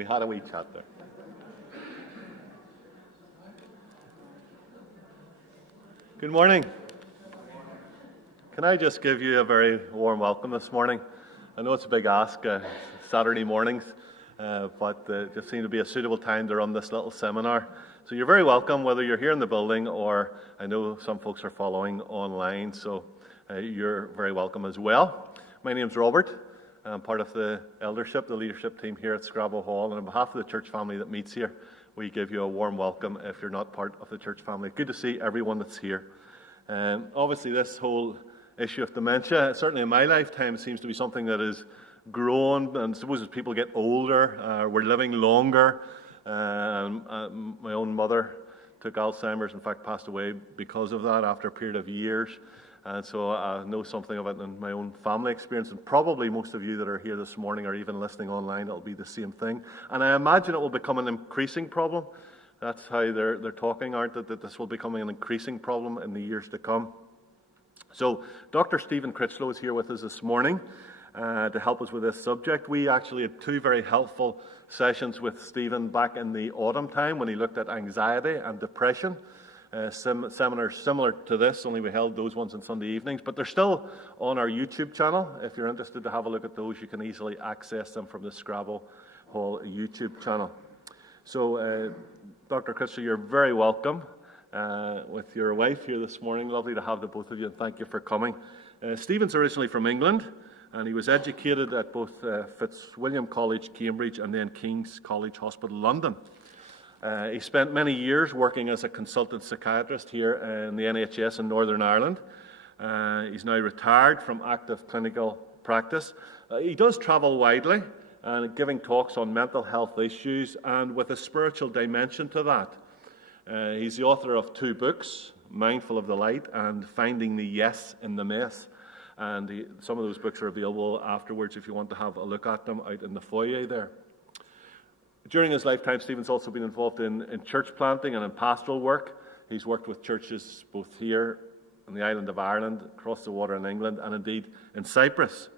We had a wee chat there. Good morning. Can I just give you a very warm welcome this morning? I know it's a big ask, Saturday mornings, but it just seemed to be a suitable time to run this little seminar. So you're very welcome, whether you're here in the building or I know some folks are following online, so you're very welcome as well. My name's Robert. I'm part of the eldership, the leadership team here at Scrabo Hall, and on behalf of the church family that meets here, we give you a warm welcome if you're not part of the church family. Good to see everyone that's here. Obviously, this whole issue of dementia, certainly in my lifetime, seems to be something that is grown, and I suppose as people get older, we're living longer. My own mother took Alzheimer's, in fact passed away because of that after a period of years. And so I know something of it in my own family experience, and probably most of you that are here this morning or even listening online, it'll be the same thing. And I imagine it will become an increasing problem. That's how they're talking, aren't it? That this will become an increasing problem in the years to come. So Dr. Stephen Critchlow is here with us this morning to help us with this subject. We actually had two very helpful sessions with Stephen back in the autumn time when he looked at anxiety and depression. Seminars similar to this, only we held those ones on Sunday evenings, but they're still on our YouTube channel. If you're interested to have a look at those, you can easily access them from the Scrabo Hall YouTube channel. So, Dr. Critchlow, you're very welcome with your wife here this morning. Lovely to have the both of you, and thank you for coming. Stephen's originally from England, and he was educated at both Fitzwilliam College, Cambridge, and then King's College Hospital, London. He spent many years working as a consultant psychiatrist here in the NHS in Northern Ireland. He's now retired from active clinical practice. He does travel widely and giving talks on mental health issues and with a spiritual dimension to that. He's the author of two books, Mindful of the Light and Finding the Yes in the Mess. And some of those books are available afterwards if you want to have a look at them out in the foyer there. During his lifetime, Stephen's also been involved in church planting and in pastoral work. He's worked with churches both here on the island of Ireland, across the water in England, and indeed in Cyprus.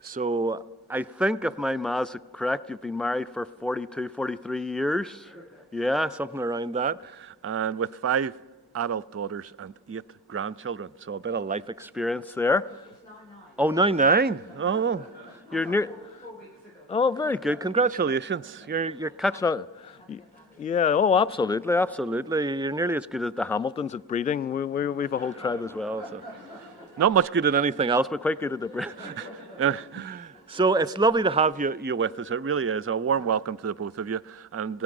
So I think, if my maths are correct, you've been married for 42, 43 years. Yeah, something around that. And with 5 adult daughters and 8 grandchildren. So a bit of life experience there. Oh, now 9. Oh, you're near... Oh, very good. Congratulations. You're catching up. Yeah, oh, absolutely. You're nearly as good as the Hamiltons at breeding. We have a whole tribe as well. So not much good at anything else, but quite good at the breeding. So it's lovely to have you with us. It really is. A warm welcome to the both of you. And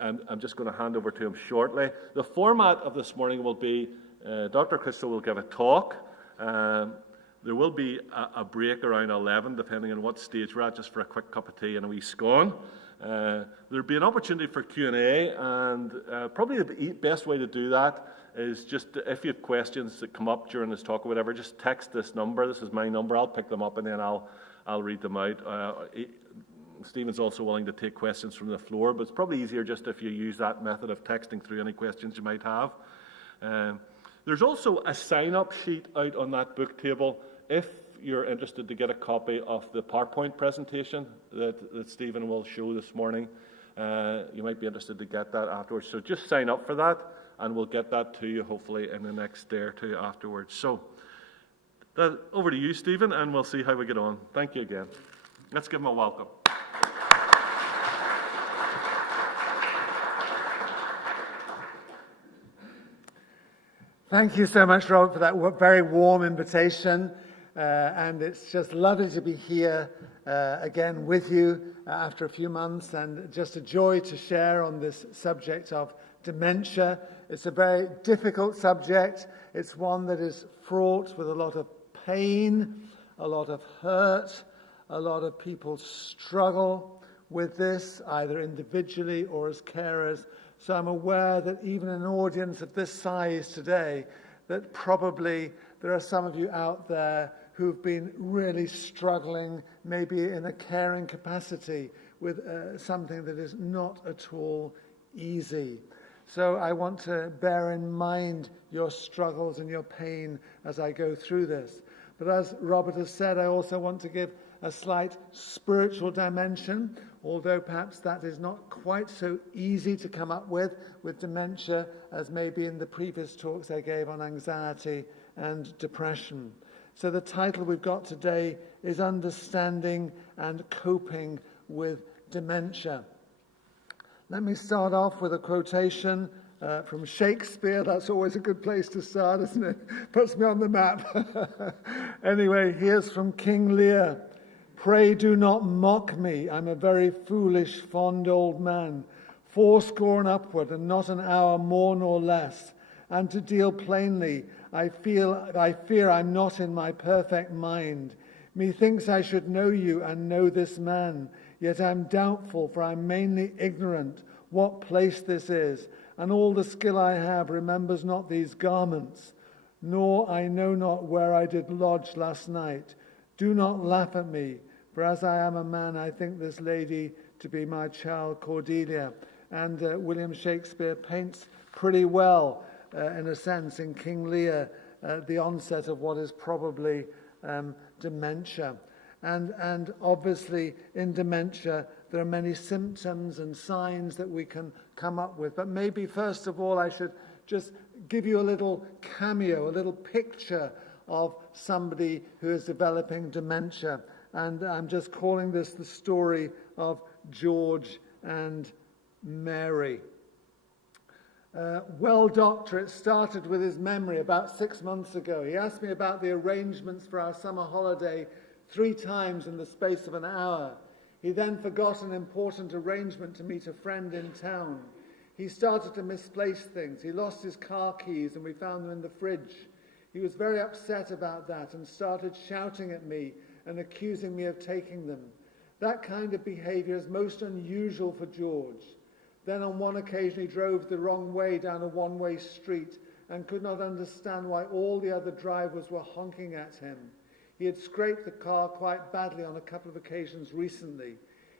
I'm just going to hand over to him shortly. The format of this morning will be Dr. Critchlow will give a talk. There will be a break around 11, depending on what stage we're at, just for a quick cup of tea and a wee scone. There'll be an opportunity for Q&A, and probably the best way to do that is just, if you have questions that come up during this talk or whatever, just text this number. This is my number. I'll pick them up, and then I'll read them out. Stephen's also willing to take questions from the floor, but it's probably easier just if you use that method of texting through any questions you might have. There's also a sign-up sheet out on that book table if you're interested to get a copy of the PowerPoint presentation that Stephen will show this morning. You might be interested to get that afterwards. So just sign up for that, and we'll get that to you hopefully in the next day or two afterwards. So over to you, Stephen, and we'll see how we get on. Thank you again. Let's give him a welcome. Thank you so much, Robert, for that very warm invitation. And it's just lovely to be here again with you after a few months, and just a joy to share on this subject of dementia. It's a very difficult subject. It's one that is fraught with a lot of pain, a lot of hurt. A lot of people struggle with this, either individually or as carers. So I'm aware that even in an audience of this size today, that probably there are some of you out there who've been really struggling, maybe in a caring capacity, with something that is not at all easy. So I want to bear in mind your struggles and your pain as I go through this. But as Robert has said, I also want to give a slight spiritual dimension, although perhaps that is not quite so easy to come up with dementia as maybe in the previous talks I gave on anxiety and depression. So the title we've got today is Understanding and Coping with Dementia. Let me start off with a quotation from Shakespeare. That's always a good place to start, isn't it? Puts me on the map. Anyway, here's from King Lear. Pray do not mock me. I'm a very foolish, fond old man, 80 and upward, and not an hour more nor less. And to deal plainly, I fear I'm not in my perfect mind. Methinks I should know you and know this man. Yet I'm doubtful, for I'm mainly ignorant what place this is, and all the skill I have remembers not these garments, nor I know not where I did lodge last night. Do not laugh at me, for as I am a man, I think this lady to be my child Cordelia. And William Shakespeare paints pretty well, in a sense, in King Lear, the onset of what is probably dementia. And obviously in dementia there are many symptoms and signs that we can come up with. But maybe first of all I should just give you a little cameo, a little picture of somebody who is developing dementia. And I'm just calling this the story of George and Mary. Well, doctor, it started with his memory about 6 months ago. He asked me about the arrangements for our summer holiday 3 times in the space of an hour. He then forgot an important arrangement to meet a friend in town. He started to misplace things. He lost his car keys and we found them in the fridge. He was very upset about that and started shouting at me and accusing me of taking them. That kind of behavior is most unusual for George. Then on one occasion he drove the wrong way down a one-way street and could not understand why all the other drivers were honking at him. He had scraped the car quite badly on a couple of occasions recently.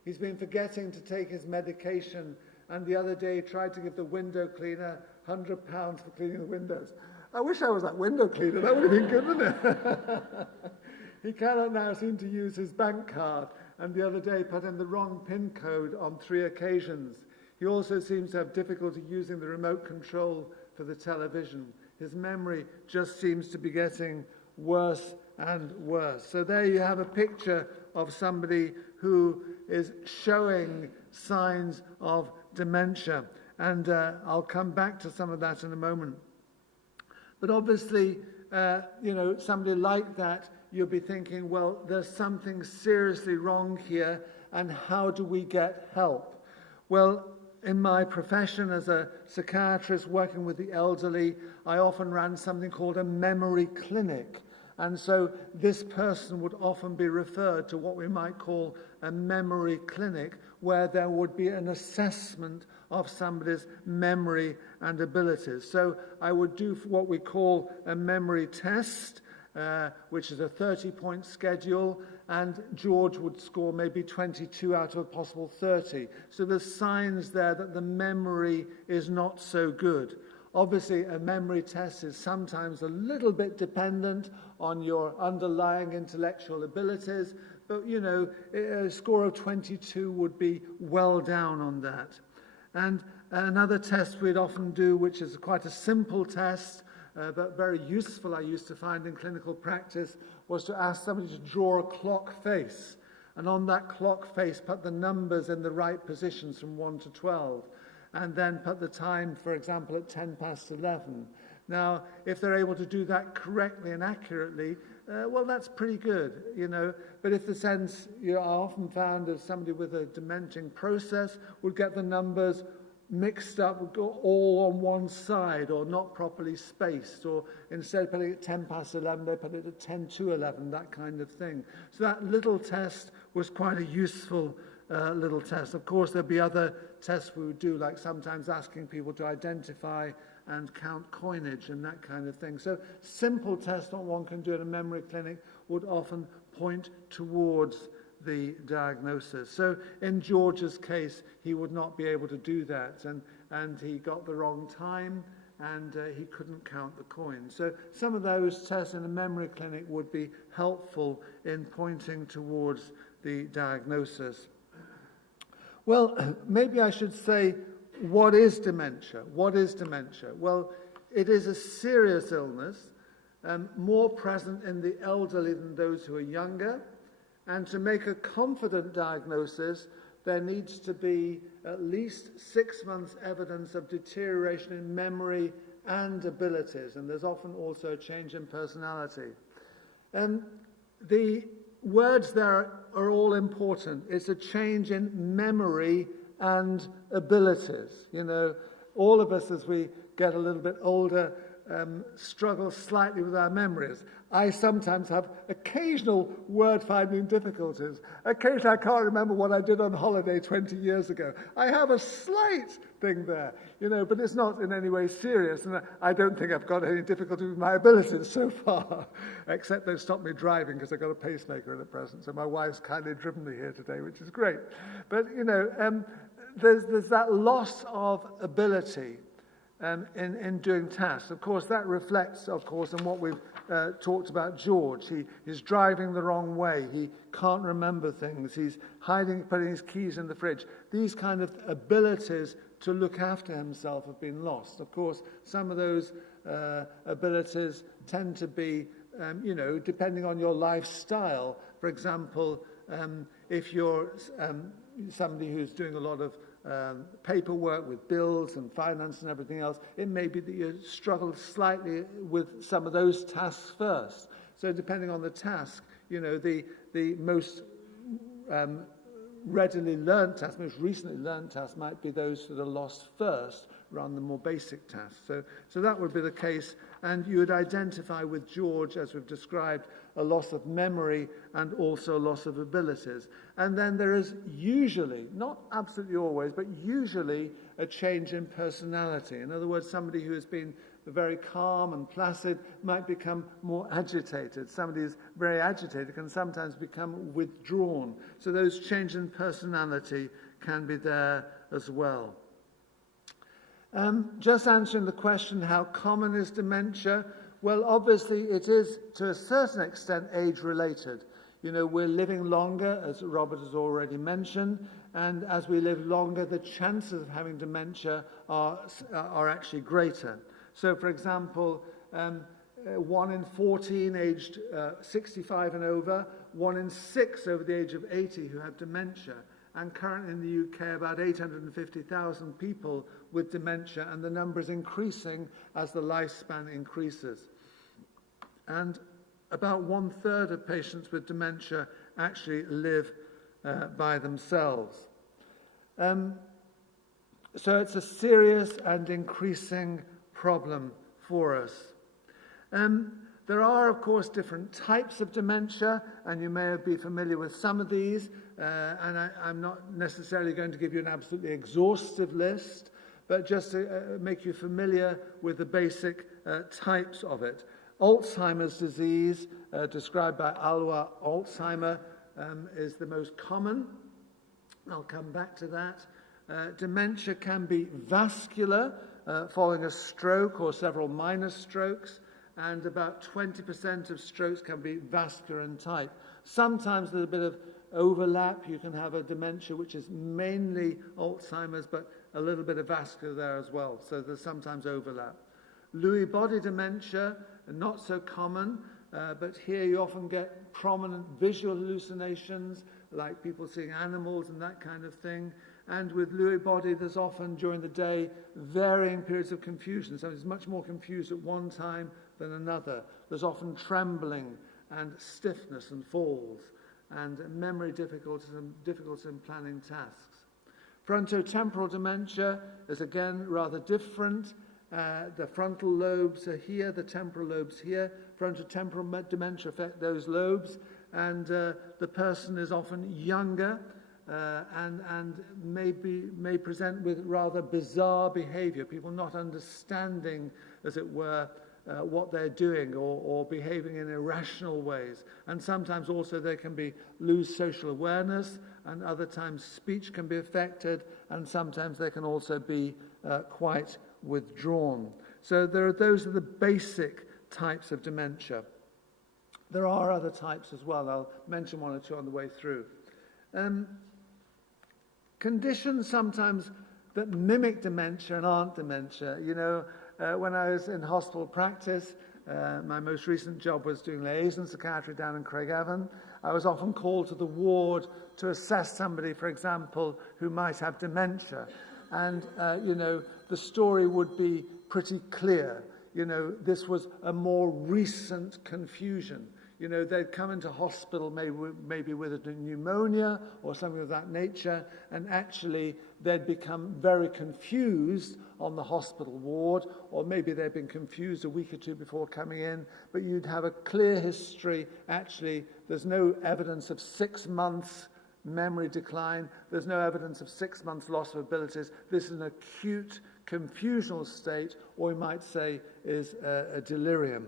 He's been forgetting to take his medication, and the other day he tried to give the window cleaner £100 for cleaning the windows. I wish I was that window cleaner. That would have been good, wouldn't it? He cannot now seem to use his bank card, and the other day put in the wrong PIN code on 3 occasions. He also seems to have difficulty using the remote control for the television. His memory just seems to be getting worse and worse. So there you have a picture of somebody who is showing signs of dementia. And I'll come back to some of that in a moment. But obviously, somebody like that, you'll be thinking, well, there's something seriously wrong here, and how do we get help? Well, in my profession as a psychiatrist working with the elderly, I often ran something called a memory clinic. And so this person would often be referred to what we might call a memory clinic, where there would be an assessment of somebody's memory and abilities. So I would do what we call a memory test, which is a 30-point schedule, and George would score maybe 22 out of a possible 30. So there's signs there that the memory is not so good. Obviously, a memory test is sometimes a little bit dependent on your underlying intellectual abilities, but, a score of 22 would be well down on that. And another test we'd often do, which is quite a simple test, but very useful, I used to find in clinical practice, was to ask somebody to draw a clock face. And on that clock face, put the numbers in the right positions from 1 to 12. And then put the time, for example, at 10 past 11. Now, if they're able to do that correctly and accurately, well, that's pretty good, But if the sense, I often found of somebody with a dementing process would get the numbers mixed up, would go all on one side or not properly spaced, or instead of putting it at 10 past 11, they put it at 10 to 11, that kind of thing. So that little test was quite a useful little test. Of course, there'd be other tests we would do, like sometimes asking people to identify and count coinage and that kind of thing. So simple tests that one can do at a memory clinic would often point towards the diagnosis. So in George's case, he would not be able to do that, and he got the wrong time, and he couldn't count the coins. So some of those tests in a memory clinic would be helpful in pointing towards the diagnosis. Well, maybe I should say, what is dementia? What is dementia? Well, it is a serious illness, more present in the elderly than those who are younger. And to make a confident diagnosis, there needs to be at least 6 months evidence of deterioration in memory and abilities. And there's often also a change in personality. The words there are all important. It's a change in memory and abilities. You know, all of us as we get a little bit older struggle slightly with our memories. I sometimes have occasional word-finding difficulties. Occasionally I can't remember what I did on holiday 20 years ago. I have a slight thing there, you know, but it's not in any way serious. And I don't think I've got any difficulty with my abilities so far, except they've stopped me driving because I've got a pacemaker at present. So my wife's kindly driven me here today, which is great. But, you know, there's that loss of ability in doing tasks. Of course, that reflects, of course, on what we've talked about George. He's driving the wrong way. He can't remember things. He's putting his keys in the fridge. These kind of abilities to look after himself have been lost. Of course, some of those abilities tend to be, you know, depending on your lifestyle. For example, if you're somebody who's doing a lot of paperwork with bills and finance and everything else, it may be that you struggle slightly with some of those tasks first. So depending on the task, you know, the most readily learned tasks, most recently learned tasks might be those that are lost first rather than more basic tasks. So that would be the case, and you would identify with George, as we've described, a loss of memory and also a loss of abilities. And then there is usually, not absolutely always, but usually a change in personality. In other words, somebody who has been very calm and placid might become more agitated. Somebody who's very agitated can sometimes become withdrawn. So those changes in personality can be there as well. Just answering the question, how common is dementia? Well, obviously it is, to a certain extent, age-related. You know, we're living longer, as Robert has already mentioned, and as we live longer, the chances of having dementia are actually greater. So, for example, 1 in 14 aged 65 and over, 1 in 6 over the age of 80 who have dementia. And currently in the UK, about 850,000 people with dementia, and the number is increasing as the lifespan increases. And about 1/3 of patients with dementia actually live by themselves. So it's a serious and increasing problem for us. There are, of course, different types of dementia, and you may be familiar with some of these, and I'm not necessarily going to give you an absolutely exhaustive list, but just to make you familiar with the basic types of it. Alzheimer's disease, described by Alois Alzheimer, is the most common. I'll come back to that. Dementia can be vascular, following a stroke or several minor strokes, and about 20% of strokes can be vascular in type. Sometimes there's a bit of overlap. You can have a dementia which is mainly Alzheimer's, but a little bit of vascular there as well. So there's sometimes overlap. Lewy body dementia, not so common, but here you often get prominent visual hallucinations, like people seeing animals and that kind of thing. And with Lewy body, there's often, during the day, varying periods of confusion. So it's much more confused at one time than another. There's often trembling and stiffness and falls, and memory difficulties and difficulties in planning tasks. Frontotemporal dementia is again rather different. The frontal lobes are here, the temporal lobes here. Frontotemporal dementia affect those lobes, and the person is often younger and may present with rather bizarre behavior, people not understanding, as it were, what they're doing or behaving in irrational ways. And sometimes also they can lose social awareness, and other times speech can be affected, and sometimes they can also be quite withdrawn. So those are the basic types of dementia. There are other types as well. I'll mention one or two on the way through. conditions sometimes that mimic dementia and aren't dementia. When I was in hospital practice, my most recent job was doing liaison psychiatry down in Craigavon. I was often called to the ward to assess somebody, for example, who might have dementia. And, the story would be pretty clear. This was a more recent confusion. They'd come into hospital maybe with a pneumonia or something of that nature, and actually they'd become very confused on the hospital ward, or maybe they'd been confused a week or two before coming in, but you'd have a clear history. Actually, there's no evidence of 6 months memory decline. There's no evidence of 6 months loss of abilities. This is an acute confusional state, or we might say is a delirium.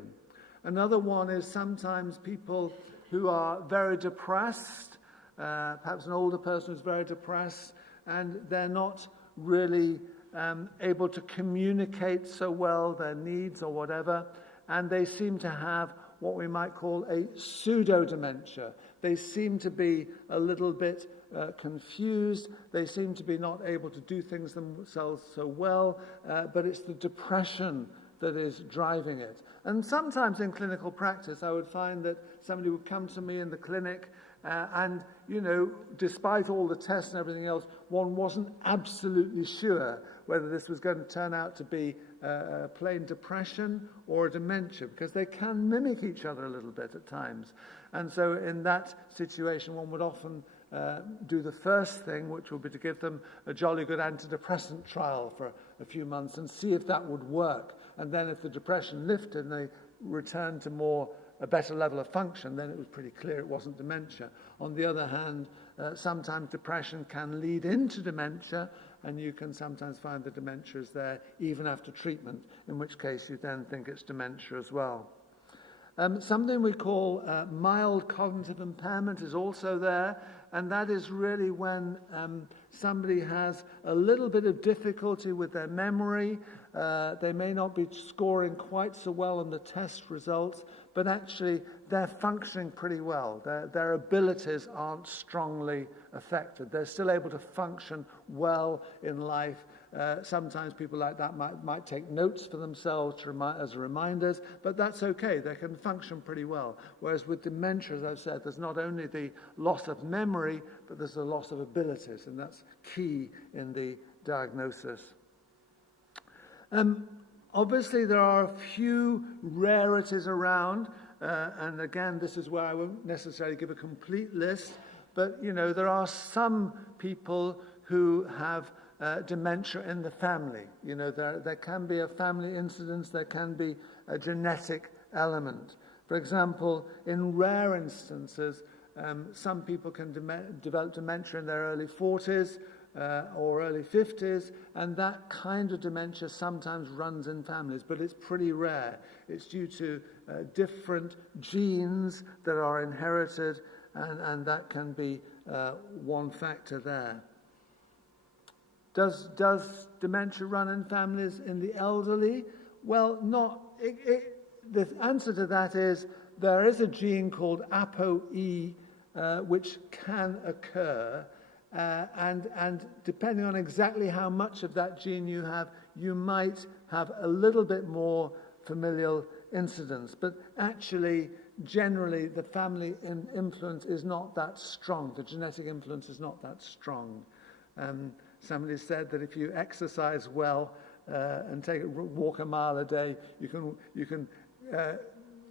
Another one is sometimes people who are very depressed, perhaps an older person who's very depressed, and they're not really able to communicate so well their needs or whatever, and they seem to have what we might call a pseudo-dementia. They seem to be a little bit confused. They seem to be not able to do things themselves so well, but it's the depression that is driving it. And sometimes in clinical practice, I would find that somebody would come to me in the clinic and, despite all the tests and everything else, one wasn't absolutely sure whether this was going to turn out to be a plain depression or a dementia, because they can mimic each other a little bit at times. And so in that situation, one would often do the first thing, which would be to give them a jolly good antidepressant trial for a few months and see if that would work. And then if the depression lifted and they returned to a better level of function, then it was pretty clear it wasn't dementia. On the other hand, sometimes depression can lead into dementia, and you can sometimes find the dementia is there even after treatment, in which case you then think it's dementia as well. Something we call mild cognitive impairment is also there, and that is really when somebody has a little bit of difficulty with their memory. They may not be scoring quite so well on the test results, but actually they're functioning pretty well. Their abilities aren't strongly affected. They're still able to function well in life. Sometimes people like that might take notes for themselves as reminders, but that's okay. They can function pretty well. Whereas with dementia, as I've said, there's not only the loss of memory, but there's a loss of abilities, and that's key in the diagnosis. Obviously, there are a few rarities around, and again, this is where I won't necessarily give a complete list, but, there are some people who have dementia in the family. There can be a family incidence, there can be a genetic element. For example, in rare instances, some people can develop dementia in their early 40s or early 50s, and that kind of dementia sometimes runs in families, but it's pretty rare. It's due to different genes that are inherited, and that can be one factor there. Does dementia run in families in the elderly? Well, the answer to that is there is a gene called ApoE which can occur, and depending on exactly how much of that gene you have, you might have a little bit more familial incidence. But actually, generally, the family influence is not that strong. The genetic influence is not that strong. Somebody said that if you exercise well and walk a mile a day, you can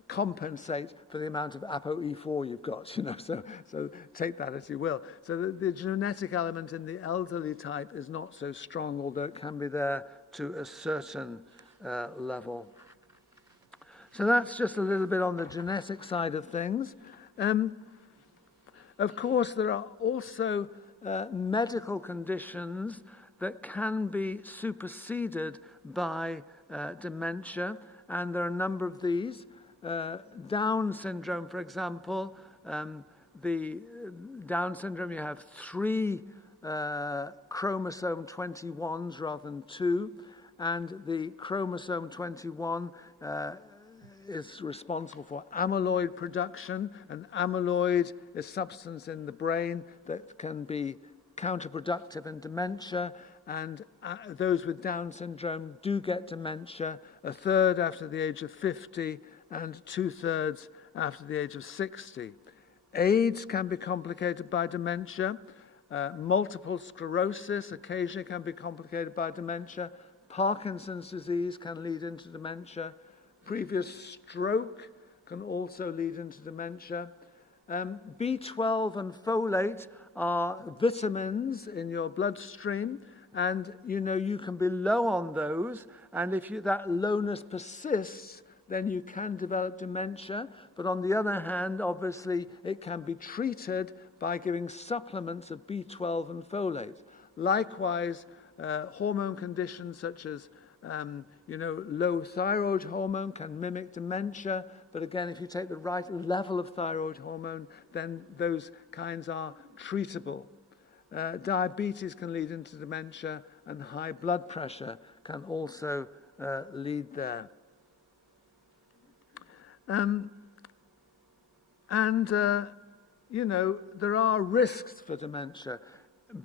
compensate for the amount of ApoE4 you've got. So take that as you will. So the genetic element in the elderly type is not so strong, although it can be there to a certain level. So that's just a little bit on the genetic side of things. Of course, there are also medical conditions that can be superseded by dementia, and there are a number of these. Down syndrome, for example, the Down syndrome, you have 3 chromosome 21s rather than 2, and the chromosome 21 is responsible for amyloid production, and amyloid is substance in the brain that can be counterproductive in dementia, and those with Down syndrome do get dementia, a third after the age of 50 and 2/3 after the age of 60. AIDS can be complicated by dementia. Multiple sclerosis occasionally can be complicated by dementia. Parkinson's disease can lead into dementia. Previous stroke can also lead into dementia. B12 and folate are vitamins in your bloodstream, and you can be low on those, and if that lowness persists, then you can develop dementia. But on the other hand, obviously, it can be treated by giving supplements of B12 and folate. Likewise, hormone conditions such as low thyroid hormone can mimic dementia, but again, if you take the right level of thyroid hormone, then those kinds are treatable. Diabetes can lead into dementia, and high blood pressure can also lead there. There are risks for dementia.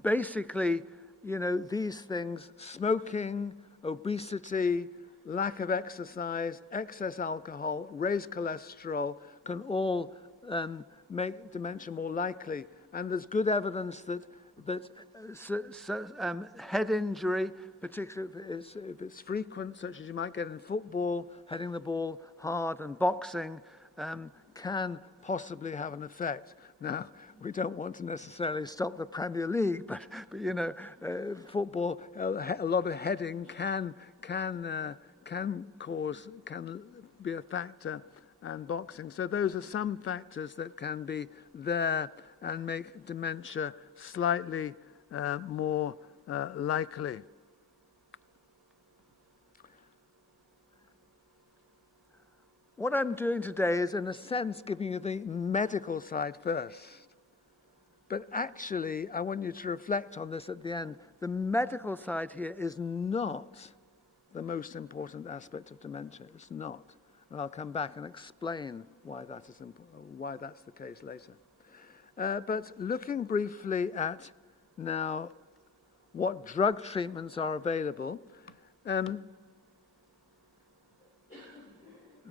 Basically, these things, smoking, obesity, lack of exercise, excess alcohol, raised cholesterol, can all make dementia more likely. And there's good evidence that head injury, particularly if it's frequent, such as you might get in football, hitting the ball hard, and boxing, can possibly have an effect. Now, we don't want to necessarily stop the Premier League, but football, a lot of heading can be a factor, and boxing. So those are some factors that can be there and make dementia slightly more likely. What I'm doing today is, in a sense, giving you the medical side first. But actually, I want you to reflect on this at the end. The medical side here is not the most important aspect of dementia. It's not. And I'll come back and explain why that's the case later. But looking briefly at now what drug treatments are available, there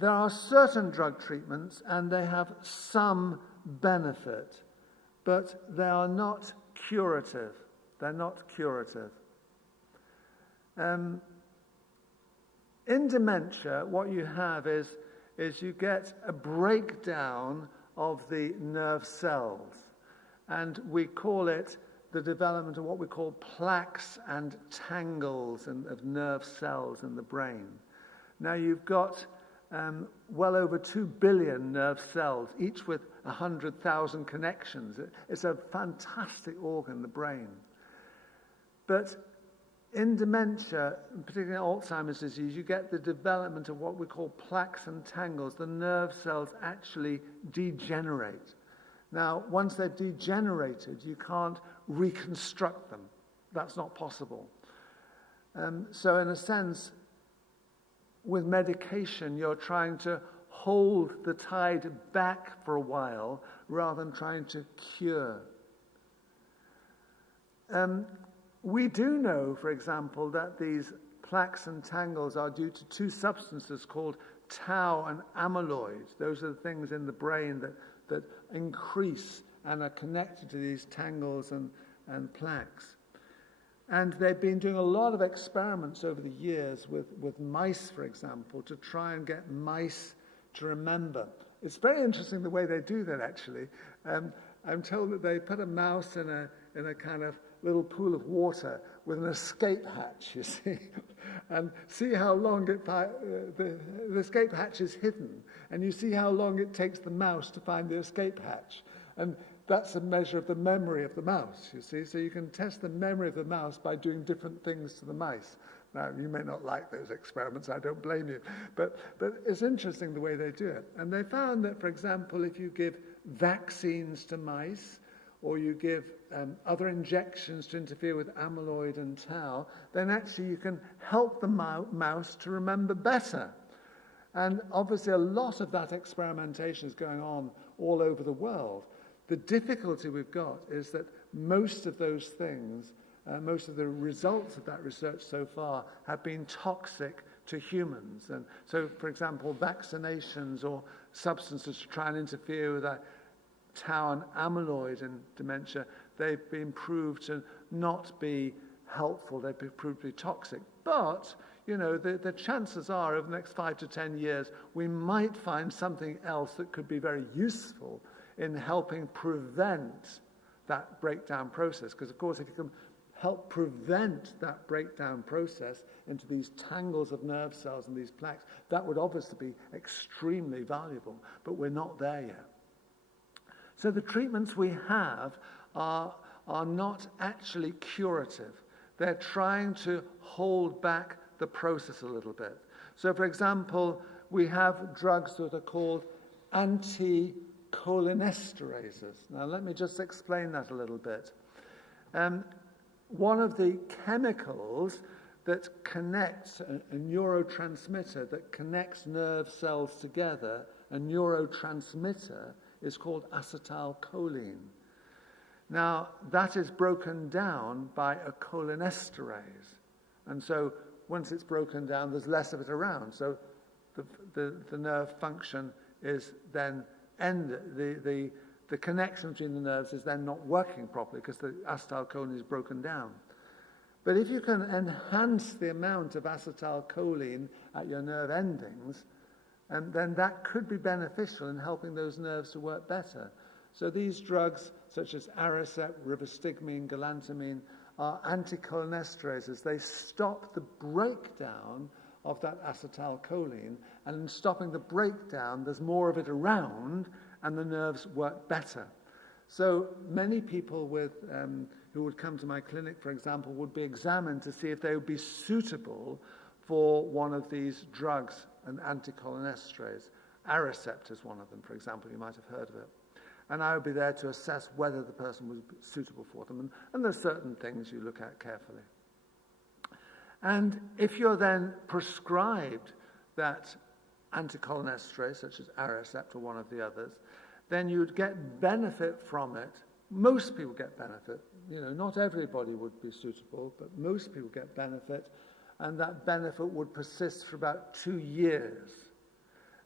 are certain drug treatments and they have some benefit, but they are not curative. They're not curative. In dementia, what you have is you get a breakdown of the nerve cells, and we call it the development of what we call plaques and tangles of nerve cells in the brain. Now you've got well over 2 billion nerve cells, each with 100,000 connections. It's a fantastic organ, the brain. But in dementia, particularly in Alzheimer's disease, you get the development of what we call plaques and tangles. The nerve cells actually degenerate. Now, once they've degenerated, you can't reconstruct them. That's not possible. So in a sense, with medication, you're trying to hold the tide back for a while rather than trying to cure. We do know, for example, that these plaques and tangles are due to two substances called tau and amyloid. Those are the things in the brain that increase and are connected to these tangles and plaques. And they've been doing a lot of experiments over the years with mice, for example, to try and get mice to remember. It's very interesting the way they do that, actually. I'm told that they put a mouse in a kind of little pool of water with an escape hatch, you see, and see how long the escape hatch is hidden, and you see how long it takes the mouse to find the escape hatch. And that's a measure of the memory of the mouse, you see. So you can test the memory of the mouse by doing different things to the mice. Now, you may not like those experiments, I don't blame you, but it's interesting the way they do it. And they found that, for example, if you give vaccines to mice, or you give other injections to interfere with amyloid and tau, then actually you can help the mouse to remember better. And obviously a lot of that experimentation is going on all over the world. The difficulty we've got is that most of those things, most of the results of that research so far have been toxic to humans. And so, for example, vaccinations or substances to try and interfere with that tau and amyloid in dementia, they've been proved to not be helpful. They've been proved to be toxic. But, the chances are over the next 5 to 10 years, we might find something else that could be very useful in helping prevent that breakdown process. Because, of course, if you can help prevent that breakdown process into these tangles of nerve cells and these plaques, that would obviously be extremely valuable. But we're not there yet. So the treatments we have are not actually curative. They're trying to hold back the process a little bit. So, for example, we have drugs that are called Anti-Cholinesterases. Now, let me just explain that a little bit. One of the chemicals that connects, a neurotransmitter that connects nerve cells together, a neurotransmitter, is called acetylcholine. Now, that is broken down by a cholinesterase. And so, once it's broken down, there's less of it around. So, the nerve function is then ended. The connection between the nerves is then not working properly because the acetylcholine is broken down. But if you can enhance the amount of acetylcholine at your nerve endings, then that could be beneficial in helping those nerves to work better. So these drugs, such as Aricept, rivastigmine, galantamine, are anticholinesterases. They stop the breakdown of that acetylcholine, and in stopping the breakdown, there's more of it around, and the nerves work better. So many people who would come to my clinic, for example, would be examined to see if they would be suitable for one of these drugs, an anticholinesterase. Aricept is one of them, for example. You might have heard of it. And I would be there to assess whether the person was suitable for them. And there's certain things you look at carefully. And if you're then prescribed that anticholinesterase, such as Aricept or one of the others, then you'd get benefit from it. Most people get benefit. Not everybody would be suitable, but most people get benefit. And that benefit would persist for about 2 years.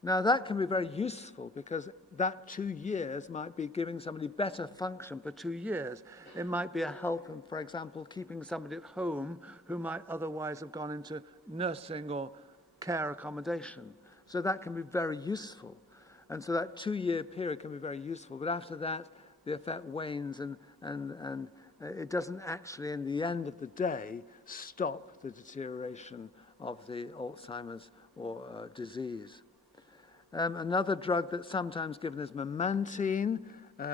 Now, that can be very useful because that 2 years might be giving somebody better function for 2 years. It might be a help in, for example, keeping somebody at home who might otherwise have gone into nursing or care accommodation. So that can be very useful. And so that 2-year period can be very useful. But after that, the effect wanes and it doesn't actually, in the end of the day, stop the deterioration of the Alzheimer's or disease. Another drug that's sometimes given is memantine,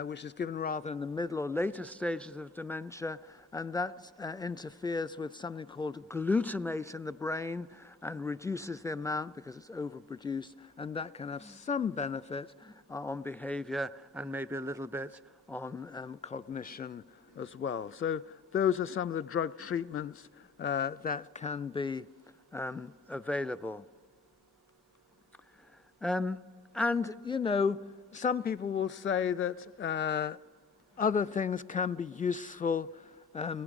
which is given rather in the middle or later stages of dementia, and that interferes with something called glutamate in the brain and reduces the amount because it's overproduced, and that can have some benefit on behavior and maybe a little bit on cognition as well. So those are some of the drug treatments that can be available. And, some people will say that other things can be useful.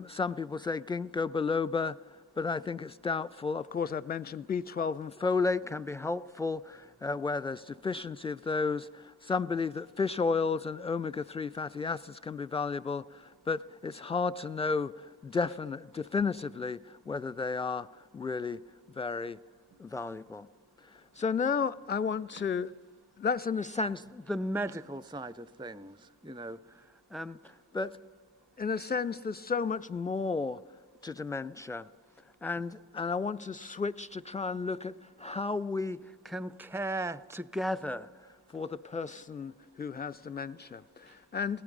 Some people say ginkgo biloba, but I think it's doubtful. Of course, I've mentioned B12 and folate can be helpful where there's deficiency of those. Some believe that fish oils and omega-3 fatty acids can be valuable, but it's hard to know definitively whether they are really very valuable. So now I want to, that's in a sense the medical side of things, but in a sense there's so much more to dementia, and I want to switch to try and look at how we can care together for the person who has dementia. And,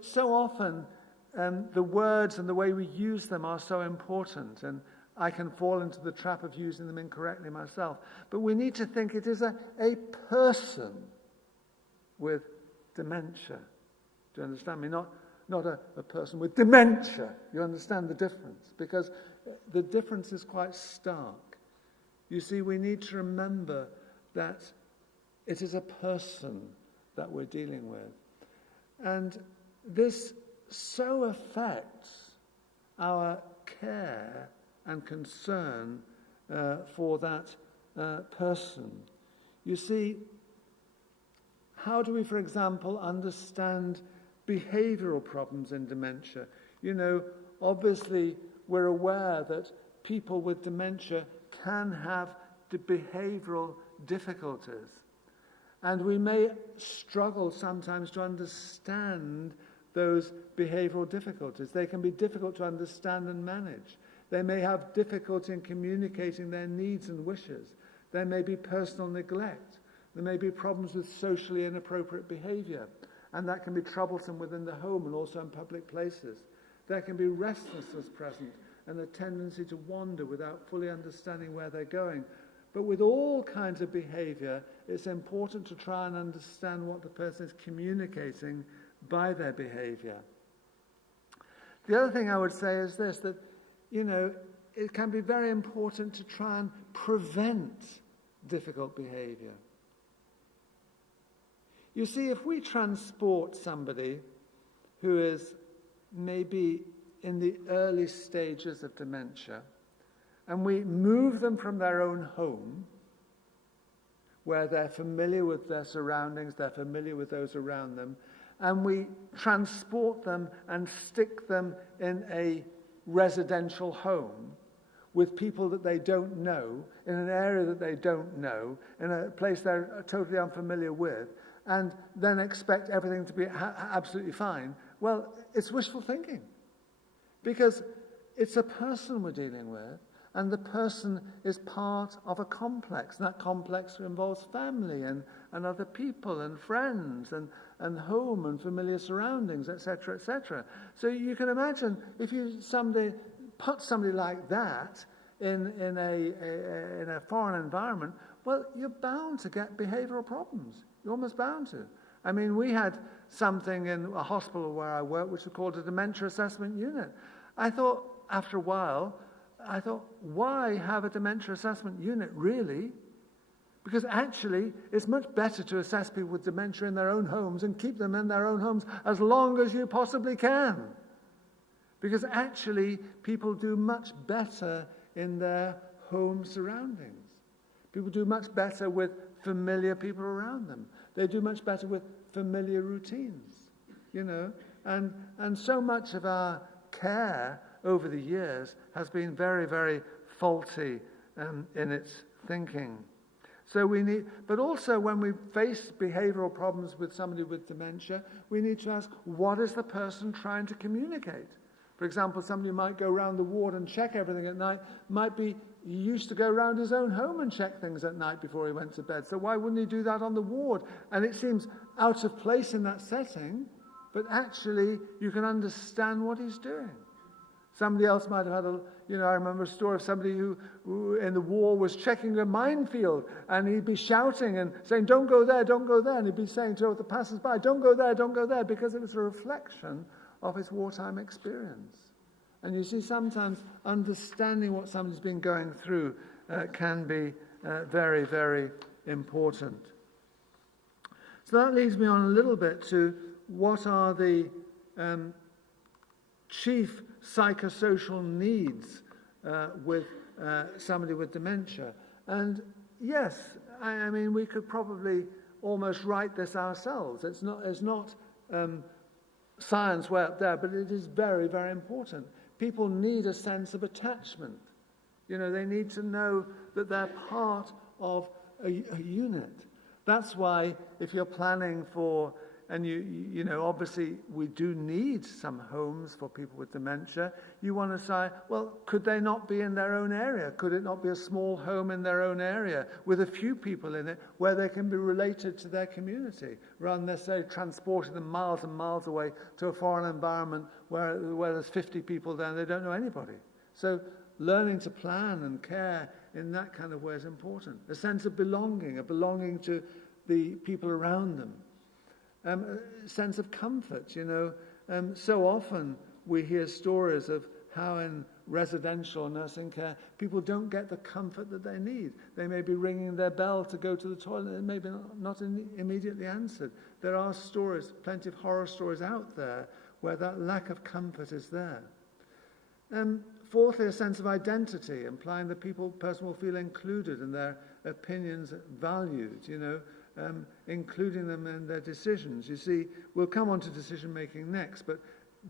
so often the words and the way we use them are so important, and I can fall into the trap of using them incorrectly myself. But we need to think it is a person with dementia. Do you understand me? Not a person with dementia. You understand the difference? Because the difference is quite stark. You see, we need to remember that it is a person that we're dealing with. And this so affects our care and concern for that person. You see, how do we, for example, understand behavioral problems in dementia? Obviously, we're aware that people with dementia can have behavioral difficulties. And we may struggle sometimes to understand those behavioral difficulties. They can be difficult to understand and manage. They may have difficulty in communicating their needs and wishes. There may be personal neglect. There may be problems with socially inappropriate behavior, and that can be troublesome within the home and also in public places. There can be restlessness present and a tendency to wander without fully understanding where they're going. But with all kinds of behavior, it's important to try and understand what the person is communicating by their behavior. The other thing I would say is this, that, it can be very important to try and prevent difficult behavior. You see, if we transport somebody who is maybe in the early stages of dementia, and we move them from their own home, where they're familiar with their surroundings, they're familiar with those around them, and we transport them and stick them in a residential home with people that they don't know, in an area that they don't know, in a place they're totally unfamiliar with, and then expect everything to be absolutely fine, well, it's wishful thinking. Because it's a person we're dealing with, and the person is part of a complex. And that complex involves family and other people and friends and home and familiar surroundings, etc., etc. So you can imagine if you put somebody like that in a foreign environment, well, you're bound to get behavioral problems. You're almost bound to. I mean, we had something in a hospital where I worked which was called a dementia assessment unit. I thought, after a while, why have a dementia assessment unit, really? Because actually, it's much better to assess people with dementia in their own homes and keep them in their own homes as long as you possibly can. Because actually, people do much better in their home surroundings. People do much better with familiar people around them. They do much better with familiar routines, And so much of our care over the years has been very, very faulty in its thinking. So but also when we face behavioral problems with somebody with dementia, we need to ask, what is the person trying to communicate? For example, somebody might go around the ward and check everything at night, he used to go around his own home and check things at night before he went to bed. So why wouldn't he do that on the ward? And it seems out of place in that setting, but actually you can understand what he's doing. Somebody else might have had I remember a story of somebody who in the war was checking a minefield, and he'd be shouting and saying, don't go there, don't go there. And he'd be saying to the passers-by, don't go there, because it was a reflection of his wartime experience. And you see, sometimes understanding what somebody's been going through can be very, very important. So that leads me on a little bit to what are the chief psychosocial needs with somebody with dementia. And yes, I mean, we could probably almost write this ourselves. It's not science way up there, but it is very, very important. People need a sense of attachment. They need to know that they're part of a unit. That's why if you're planning for, and obviously we do need some homes for people with dementia, you want to say, well, could they not be in their own area? Could it not be a small home in their own area with a few people in it where they can be related to their community, rather than necessarily transporting them miles and miles away to a foreign environment where there's 50 people there and they don't know anybody? So learning to plan and care in that kind of way is important. A sense of belonging, a belonging to the people around them. A sense of comfort, So often we hear stories of how in residential nursing care, people don't get the comfort that they need. They may be ringing their bell to go to the toilet, and it may be not immediately answered. There are stories, plenty of horror stories out there, where that lack of comfort is there. Fourthly, a sense of identity, implying that person will feel included and their opinions valued, including them in their decisions. You see, we'll come on to decision-making next, but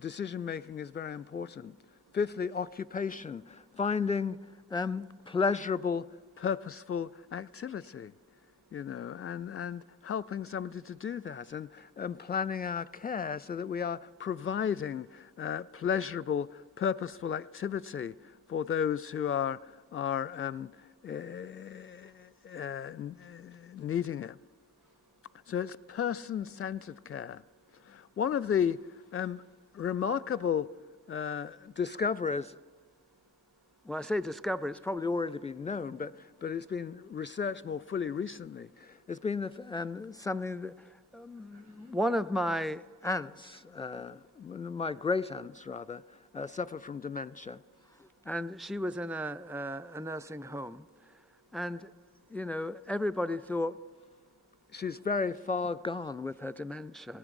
decision-making is very important. Fifthly, occupation, finding pleasurable, purposeful activity, and helping somebody to do that, and planning our care so that we are providing pleasurable, purposeful activity for those who are needing it. So it's person-centered care. One of the remarkable discoverers, well, I say discovery, it's probably already been known, but it's been researched more fully recently. It's been something that one of my aunts, my great-aunts rather, suffered from dementia. And she was in a nursing home. And, everybody thought she's very far gone with her dementia,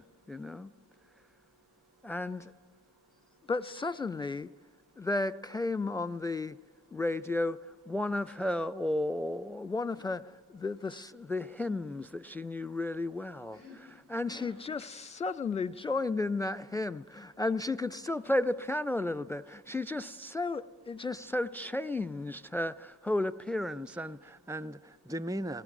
But suddenly there came on the radio the hymns that she knew really well. And she just suddenly joined in that hymn, and she could still play the piano a little bit. It just so changed her whole appearance and demeanor.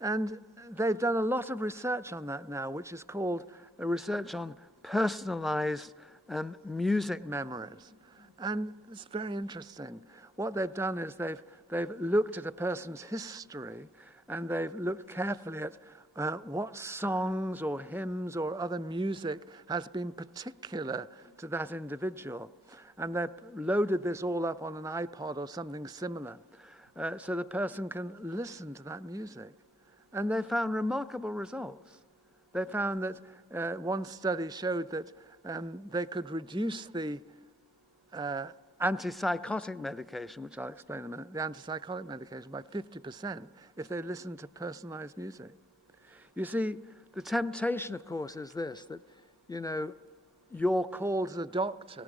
And they've done a lot of research on that now, which is called a research on personalized music memories. And it's very interesting. What they've done is they've looked at a person's history, and they've looked carefully at what songs or hymns or other music has been particular to that individual. And they've loaded this all up on an iPod or something similar, so the person can listen to that music. And they found remarkable results. They found that one study showed that they could reduce the antipsychotic medication, which I'll explain in a minute, the antipsychotic medication by 50% if they listen to personalized music. You see, the temptation, of course, is this, that, you're called as a doctor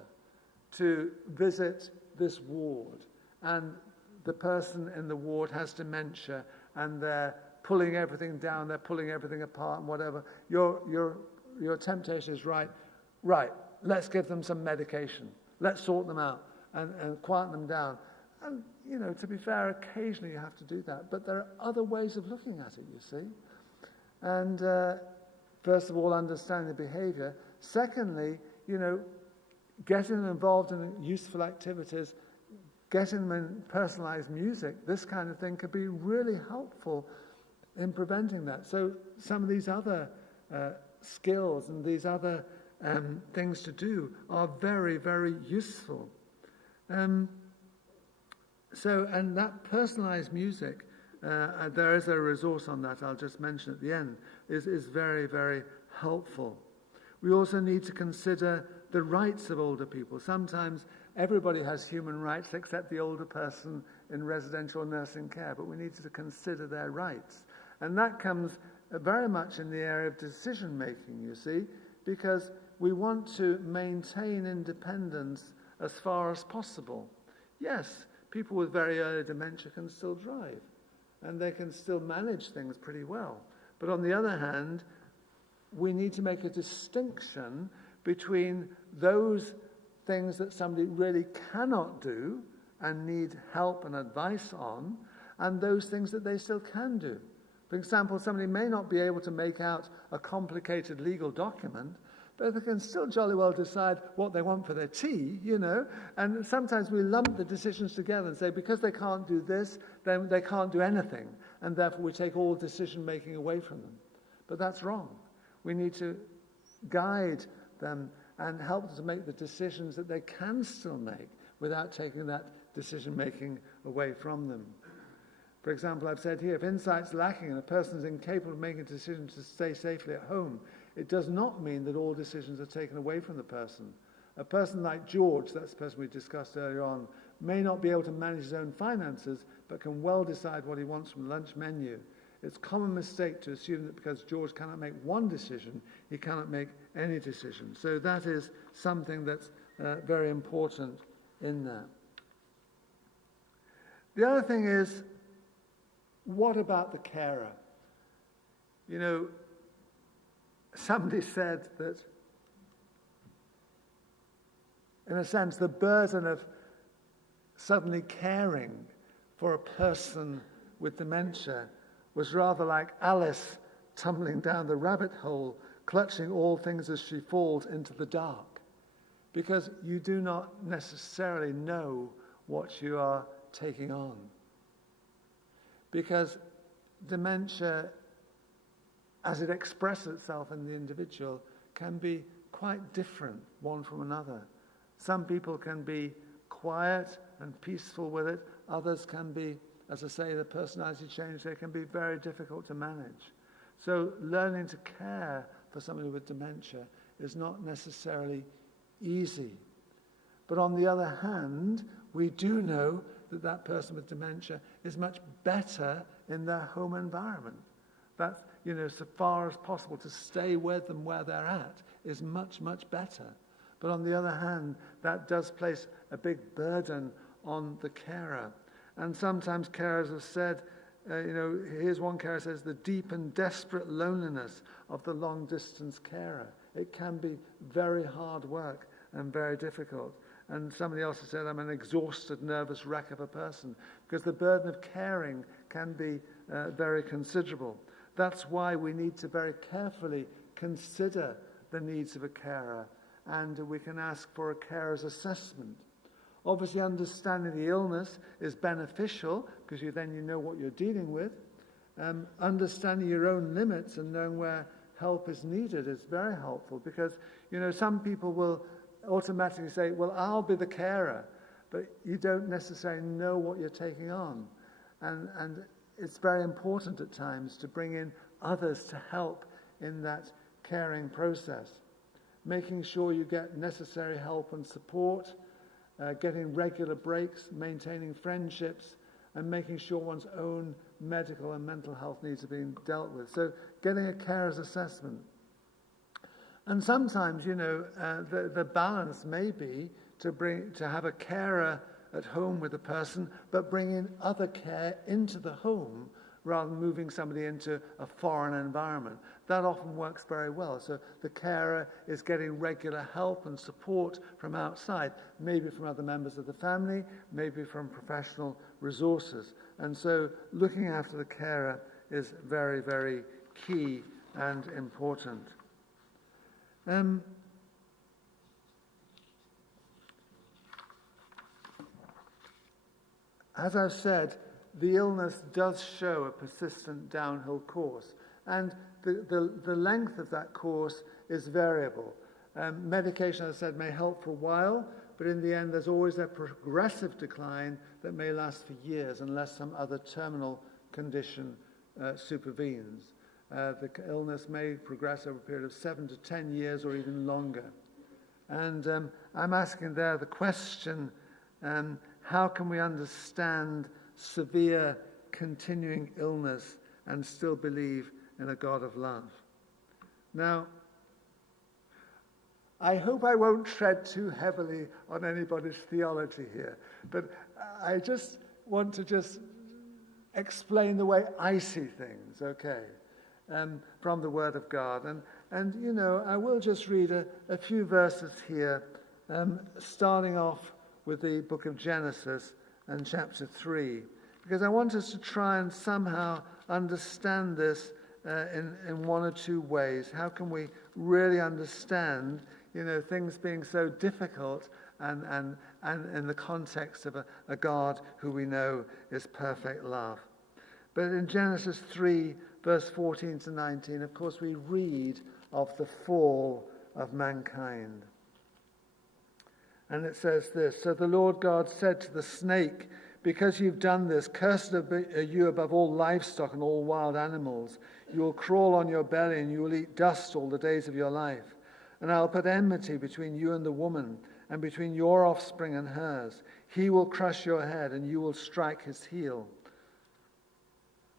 to visit this ward, and the person in the ward has dementia, and they're pulling everything down, they're pulling everything apart and whatever. Your temptation is right, let's give them some medication. Let's sort them out and quiet them down. And, to be fair, occasionally you have to do that. But there are other ways of looking at it, you see. And first of all, understanding the behavior. Secondly, getting them involved in useful activities, getting them in personalized music, this kind of thing could be really helpful in preventing that. So some of these other skills and these other things to do are very, very useful. And that personalized music, there is a resource on that I'll just mention at the end, is very, very helpful. We also need to consider the rights of older people. Sometimes everybody has human rights except the older person in residential nursing care, but we need to consider their rights. And that comes very much in the area of decision-making, you see, because we want to maintain independence as far as possible. Yes, people with very early dementia can still drive, and they can still manage things pretty well. But on the other hand, we need to make a distinction between those things that somebody really cannot do and need help and advice on, and those things that they still can do. For example, somebody may not be able to make out a complicated legal document, but they can still jolly well decide what they want for their tea, And sometimes we lump the decisions together and say, because they can't do this, then they can't do anything. And therefore we take all decision-making away from them. But that's wrong. We need to guide them and help them to make the decisions that they can still make without taking that decision-making away from them. For example, I've said here, if insight's lacking and a person is incapable of making a decision to stay safely at home, it does not mean that all decisions are taken away from the person. A person like George, that's the person we discussed earlier on, may not be able to manage his own finances, but can well decide what he wants from the lunch menu. It's a common mistake to assume that because George cannot make one decision, he cannot make any decision. So that is something that's very important in that. The other thing is, what about the carer? You know, somebody said that, in a sense, the burden of suddenly caring for a person with dementia was rather like Alice tumbling down the rabbit hole, clutching all things as she falls into the dark, because you do not necessarily know what you are taking on. Because dementia, as it expresses itself in the individual, can be quite different one from another. Some people can be quiet and peaceful with it. Others can be, as I say, the personality change, they can be very difficult to manage. So learning to care for somebody with dementia is not necessarily easy. But on the other hand, we do know that that person with dementia is much better in their home environment. That's, you know, so far as possible to stay with them where they're at is much, much better. But on the other hand, that does place a big burden on the carer. And sometimes carers have said, here's one carer says, the deep and desperate loneliness of the long-distance carer. It can be very hard work and very difficult. And somebody else has said, I'm an exhausted, nervous wreck of a person, because the burden of caring can be very considerable. That's why we need to very carefully consider the needs of a carer, and we can ask for a carer's assessment. Obviously, understanding the illness is beneficial, because you know what you're dealing with. Understanding your own limits and knowing where help is needed is very helpful, because, some people will automatically say, well, I'll be the carer, but you don't necessarily know what you're taking on. And it's very important at times to bring in others to help in that caring process. Making sure you get necessary help and support, getting regular breaks, maintaining friendships, and making sure one's own medical and mental health needs are being dealt with. So getting a carer's assessment. And sometimes, the balance may be to have a carer at home with a person, but bring in other care into the home rather than moving somebody into a foreign environment. That often works very well. So the carer is getting regular help and support from outside, maybe from other members of the family, maybe from professional resources. And so looking after the carer is very, very key and important. As I've said, the illness does show a persistent downhill course, and the length of that course is variable. Medication, as I said, may help for a while, but in the end there's always a progressive decline that may last for years unless some other terminal condition supervenes. The illness may progress over a period of 7 to 10 years or even longer. And I'm asking there the question, how can we understand severe continuing illness and still believe in a God of love? Now, I hope I won't tread too heavily on anybody's theology here, but I just want to explain the way I see things, okay, from the Word of God. And I will just read a few verses here, starting off with the book of Genesis and chapter 3, because I want us to try and somehow understand this in one or two ways. How can we really understand, things being so difficult and in the context of a God who we know is perfect love? But in Genesis 3, verse 14 to 19, of course, we read of the fall of mankind. And it says this, "So the Lord God said to the snake, 'Because you've done this, cursed are you above all livestock and all wild animals. You will crawl on your belly and you will eat dust all the days of your life. And I'll put enmity between you and the woman, and between your offspring and hers. He will crush your head and you will strike his heel.'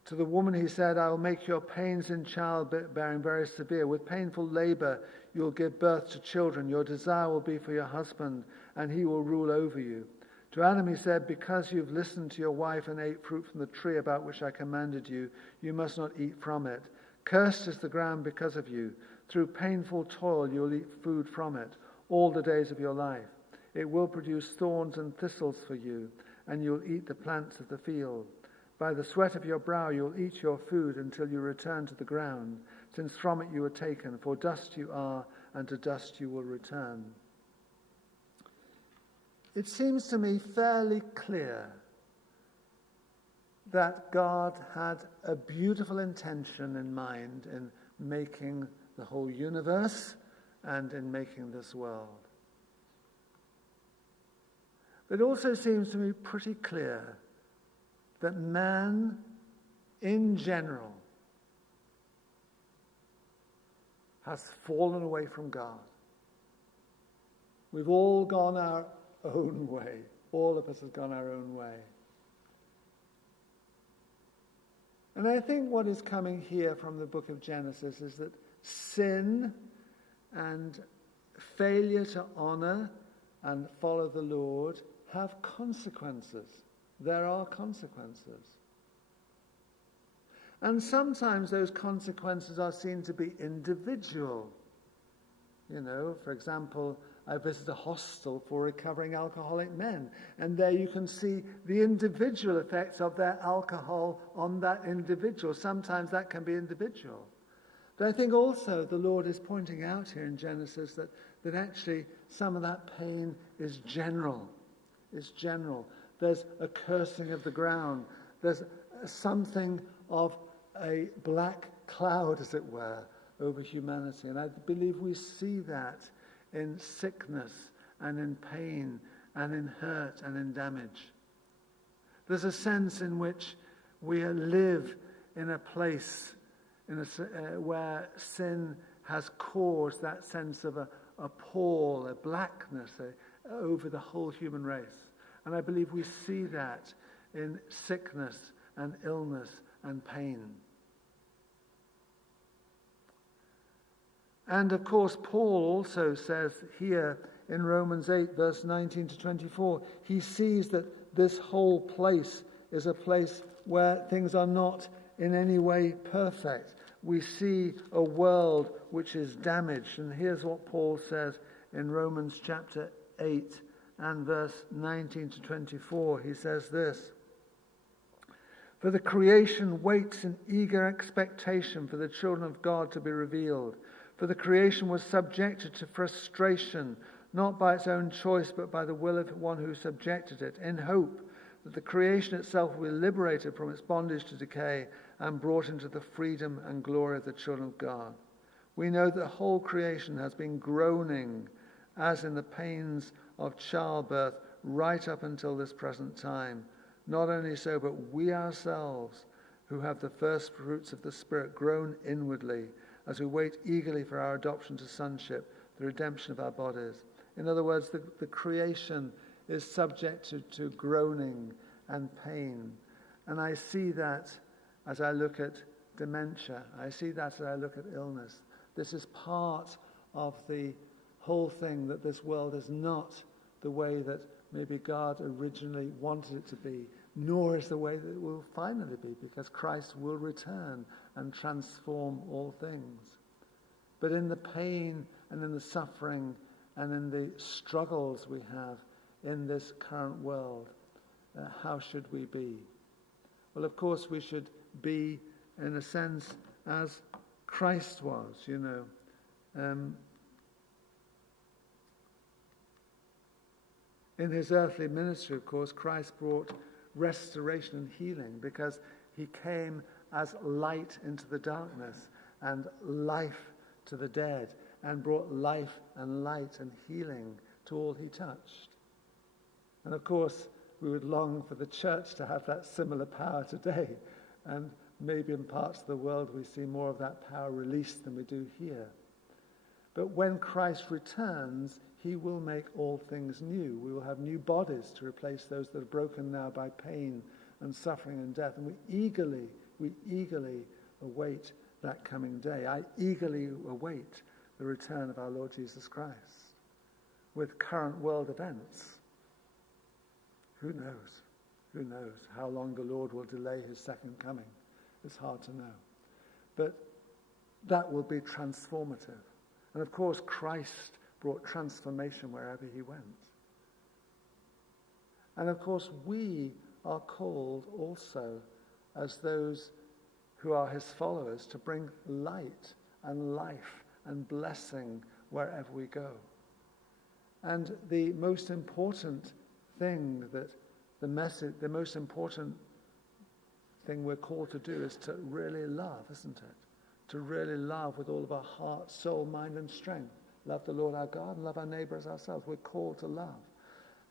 To the woman he said, I will make your pains in childbearing very severe. With painful labor you will give birth to children. Your desire will be for your husband, and he will rule over you. To Adam he said, because you've listened to your wife and ate fruit from the tree about which I commanded you, you must not eat from it. Cursed is the ground because of you. Through painful toil you will eat food from it all the days of your life. It will produce thorns and thistles for you, and you will eat the plants of the field. By the sweat of your brow you will eat your food until you return to the ground, since from it you were taken. For dust you are, and to dust you will return. It seems to me fairly clear that God had a beautiful intention in mind in making the whole universe and in making this world. It also seems to me pretty clear that man, in general, has fallen away from God. We've all gone our own way. All of us have gone our own way. And I think what is coming here from the book of Genesis is that sin and failure to honor and follow the Lord have consequences. There are consequences. And sometimes those consequences are seen to be individual. You know, for example, I visited a hostel for recovering alcoholic men, and there you can see the individual effects of their alcohol on that individual. Sometimes that can be individual. But I think also the Lord is pointing out here in Genesis that actually some of that pain is general. It's general. There's a cursing of the ground. There's something of a black cloud, as it were, over humanity. And I believe we see that in sickness and in pain and in hurt and in damage. There's a sense in which we live in a place where sin has caused that sense of a pall, a blackness over the whole human race. And I believe we see that in sickness and illness and pain. And of course, Paul also says here in Romans 8, verse 19 to 24, he sees that this whole place is a place where things are not in any way perfect. We see a world which is damaged. And here's what Paul says in Romans chapter 8 and verse 19 to 24. He says this: For the creation waits in eager expectation for the children of God to be revealed. For the creation was subjected to frustration, not by its own choice, but by the will of one who subjected it, in hope that the creation itself will be liberated from its bondage to decay and brought into the freedom and glory of the children of God. We know that the whole creation has been groaning, as in the pains of childbirth, right up until this present time. Not only so, but we ourselves, who have the first fruits of the Spirit, groan inwardly, as we wait eagerly for our adoption to sonship, the redemption of our bodies. In other words, the creation is subject to groaning and pain. And I see that as I look at dementia. I see that as I look at illness. This is part of the whole thing, that this world is not the way that maybe God originally wanted it to be, nor is the way that it will finally be, because Christ will return and transform all things. But in the pain and in the suffering and in the struggles we have in this current world, how should we be? Well, of course, we should be, in a sense, as Christ was, you know. In his earthly ministry, of course, Christ brought restoration and healing, because he came as light into the darkness and life to the dead, and brought life and light and healing to all he touched. And of course, we would long for the church to have that similar power today, and maybe in parts of the world we see more of that power released than we do here. But when Christ returns, he will make all things new. We will have new bodies to replace those that are broken now by pain and suffering and death. And we we eagerly await that coming day. I eagerly await the return of our Lord Jesus Christ. With current world events, who knows? Who knows how long the Lord will delay his second coming? It's hard to know. But that will be transformative. And of course, Christ brought transformation wherever he went. And of course, we are called also, as those who are his followers, to bring light and life and blessing wherever we go. And the most important thing that the most important thing we're called to do is to really love, isn't it? To really love with all of our heart, soul, mind, and strength. Love the Lord our God and love our neighbor as ourselves. We're called to love.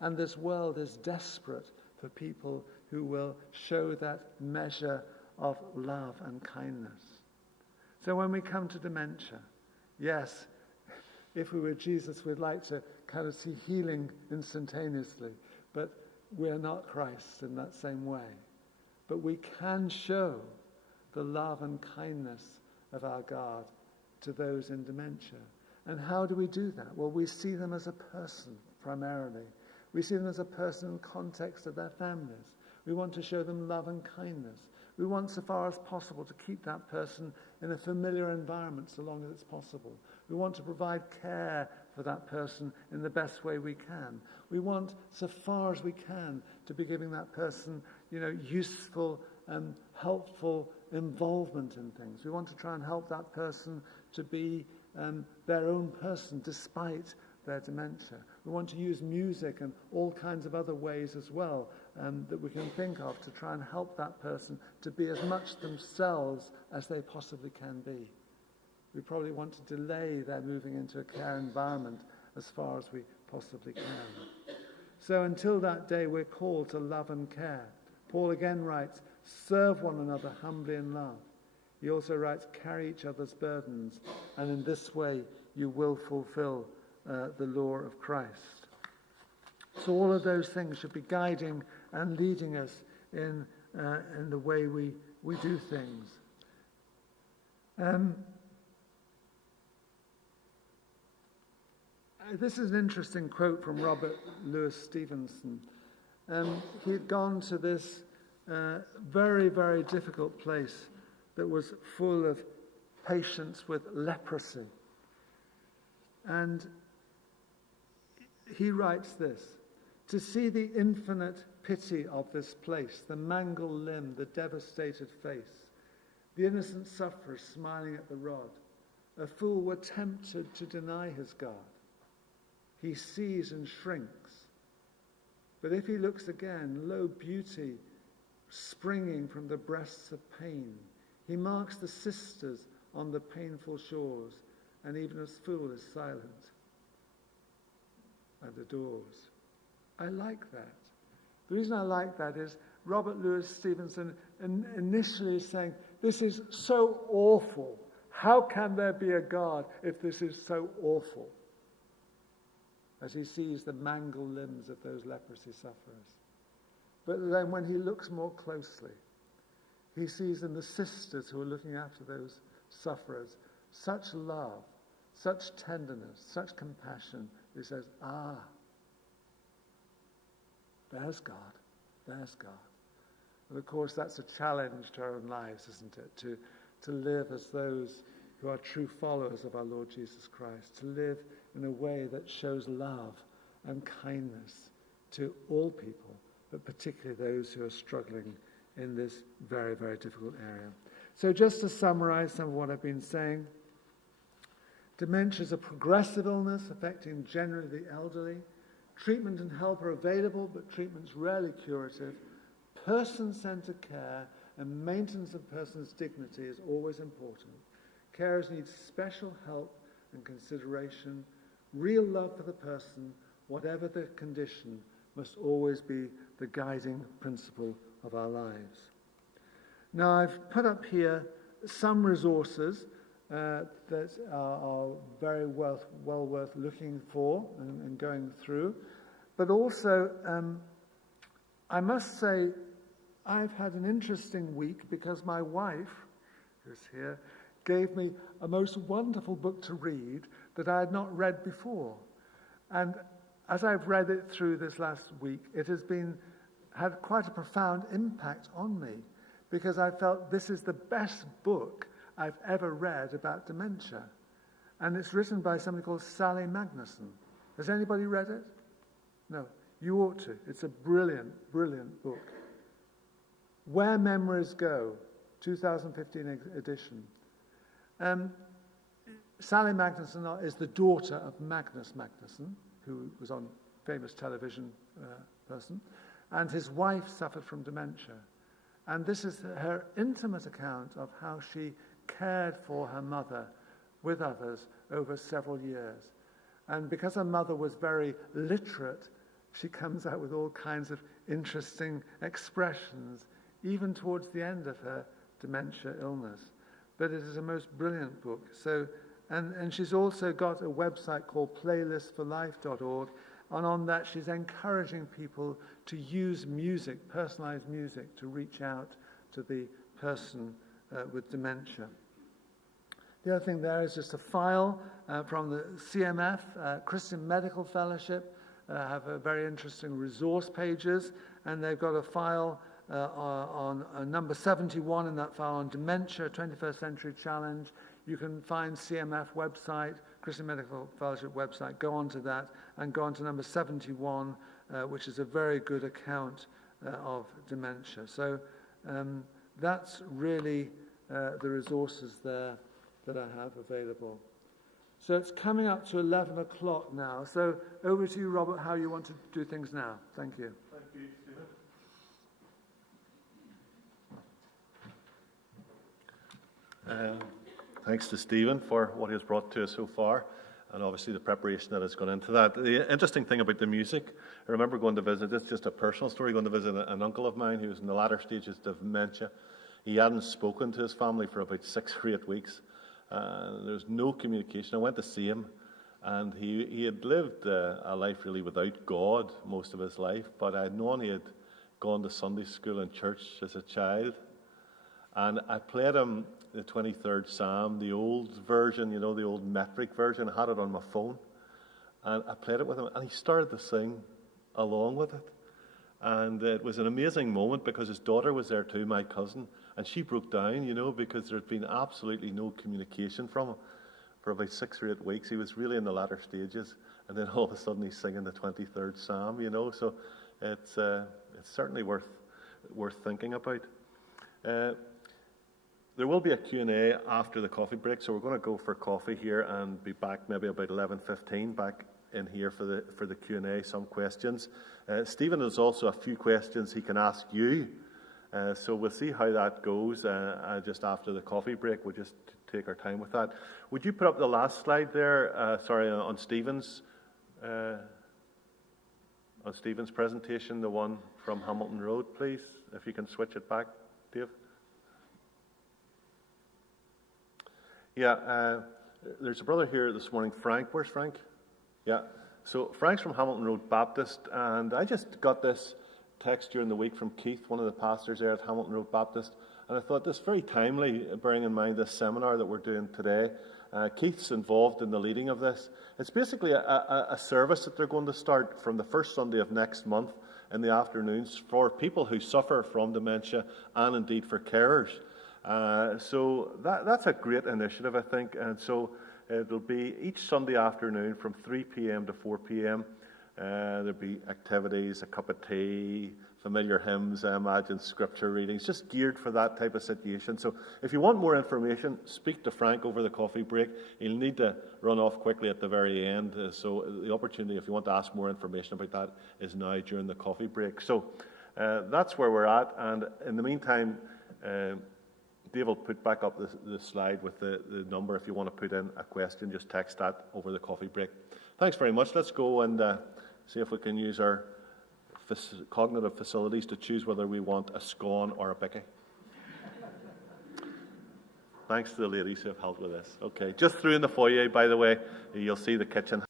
And this world is desperate for people who will show that measure of love and kindness. So when we come to dementia, yes, if we were Jesus, we'd like to kind of see healing instantaneously, but we're not Christ in that same way. But we can show the love and kindness of our God to those in dementia. And how do we do that? Well, we see them as a person primarily. We see them as a person in the context of their families. We want to show them love and kindness. We want, so far as possible, to keep that person in a familiar environment so long as it's possible. We want to provide care for that person in the best way we can. We want, so far as we can, to be giving that person, useful and helpful involvement in things. We want to try and help that person to be their own person despite their dementia. We want to use music and all kinds of other ways as well that we can think of to try and help that person to be as much themselves as they possibly can be. We probably want to delay their moving into a care environment as far as we possibly can. So until that day, we're called to love and care. Paul again writes, serve one another humbly in love. He also writes, carry each other's burdens, and in this way you will fulfill the law of Christ. So all of those things should be guiding and leading us in the way we do things. This is an interesting quote from Robert Louis Stevenson. He had gone to this very, very difficult place that was full of patients with leprosy. And he writes this, to see the infinite pity of this place, the mangled limb, the devastated face, the innocent sufferer smiling at the rod, a fool were tempted to deny his God. He sees and shrinks. But if he looks again, lo, beauty springing from the breasts of pain. He marks the sisters on the painful shores, and even as fool is silent and adores. I like that. The reason I like that is Robert Louis Stevenson initially is saying, this is so awful. How can there be a God if this is so awful? As he sees the mangled limbs of those leprosy sufferers. But then when he looks more closely, he sees in the sisters who are looking after those sufferers such love, such tenderness, such compassion. He says, there's God, there's God. And of course that's a challenge to our own lives, isn't it? To live as those who are true followers of our Lord Jesus Christ, to live in a way that shows love and kindness to all people, but particularly those who are struggling in this very, very difficult area. So just to summarize some of what I've been saying, dementia is a progressive illness affecting generally the elderly. Treatment and help are available, but treatment's rarely curative. Person-centered care and maintenance of person's dignity is always important. Carers need special help and consideration. Real love for the person, whatever the condition, must always be the guiding principle of our lives. Now, I've put up here some resources that are very well worth looking for and going through. But also, I must say, I've had an interesting week because my wife, who's here, gave me a most wonderful book to read that I had not read before. And as I've read it through this last week, it has had quite a profound impact on me, because I felt this is the best book I've ever read about dementia. And it's written by somebody called Sally Magnussen. Has anybody read it? No. You ought to. It's a brilliant, brilliant book. Where Memories Go, 2015 edition. Sally Magnussen is the daughter of Magnus Magnussen, who was on famous television person, and his wife suffered from dementia. And this is her intimate account of how she cared for her mother with others over several years. And because her mother was very literate, she comes out with all kinds of interesting expressions, even towards the end of her dementia illness. But it is a most brilliant book. So, and she's also got a website called playlistforlife.org, and on that she's encouraging people to use music, personalized music, to reach out to the person with dementia. The other thing there is just a file from the CMF, Christian Medical Fellowship, have a very interesting resource pages, and they've got a file on number 71 in that file on dementia, 21st Century Challenge. You can find CMF website, Christian Medical Fellowship website, go on to that, and go on to number 71, which is a very good account of dementia. So that's really the resources there that I have available. So it's coming up to 11 o'clock now. So over to you, Robert, how you want to do things now. Thank you. Thank you, Stephen. Thanks to Stephen for what he has brought to us so far, and obviously the preparation that has gone into that. The interesting thing about the music, I remember going to visit, it's just a personal story, going to visit an uncle of mine who was in the latter stages of dementia. He hadn't spoken to his family for about 6 or 8 weeks. There was no communication. I went to see him, and he had lived a life really without God most of his life, but I had known he had gone to Sunday school and church as a child. And I played him the 23rd Psalm, the old version, you know, the old metric version. I had it on my phone, and I played it with him, and he started to sing along with it. And it was an amazing moment because his daughter was there too, my cousin, and she broke down, you know, because there had been absolutely no communication from him for about 6 or 8 weeks. He was really in the latter stages, and then all of a sudden he's singing the 23rd Psalm, you know. So it's certainly worth thinking about. There will be a Q&A after the coffee break, so we're going to go for coffee here and be back maybe about 11:15 back in here for the Q&A, some questions. Stephen has also a few questions he can ask you, so we'll see how that goes just after the coffee break. We'll just take our time with that. Would you put up the last slide there, on Stephen's presentation, the one from Hamilton Road, please, if you can switch it back, Dave. Yeah, there's a brother here this morning, Frank. Where's Frank? Yeah, so Frank's from Hamilton Road Baptist, and I just got this text during the week from Keith, one of the pastors there at Hamilton Road Baptist, and I thought this very timely, bearing in mind this seminar that we're doing today. Keith's involved in the leading of this. It's basically a service that they're going to start from the first Sunday of next month in the afternoons for people who suffer from dementia and indeed for carers. So that's a great initiative, I think, and so it'll be each Sunday afternoon from 3 p.m. to 4 p.m. There'll be activities, a cup of tea, familiar hymns, I imagine, scripture readings, just geared for that type of situation. So if you want more information, speak to Frank over the coffee break. He'll need to run off quickly at the very end, so the opportunity, if you want to ask more information about that, is now during the coffee break. So that's where we're at, and in the meantime, Dave will put back up the slide with the number. If you want to put in a question, just text that over the coffee break. Thanks very much. Let's go and see if we can use our cognitive facilities to choose whether we want a scone or a bicky. Thanks to the ladies who have helped with this. Okay, just through in the foyer, by the way, you'll see the kitchen.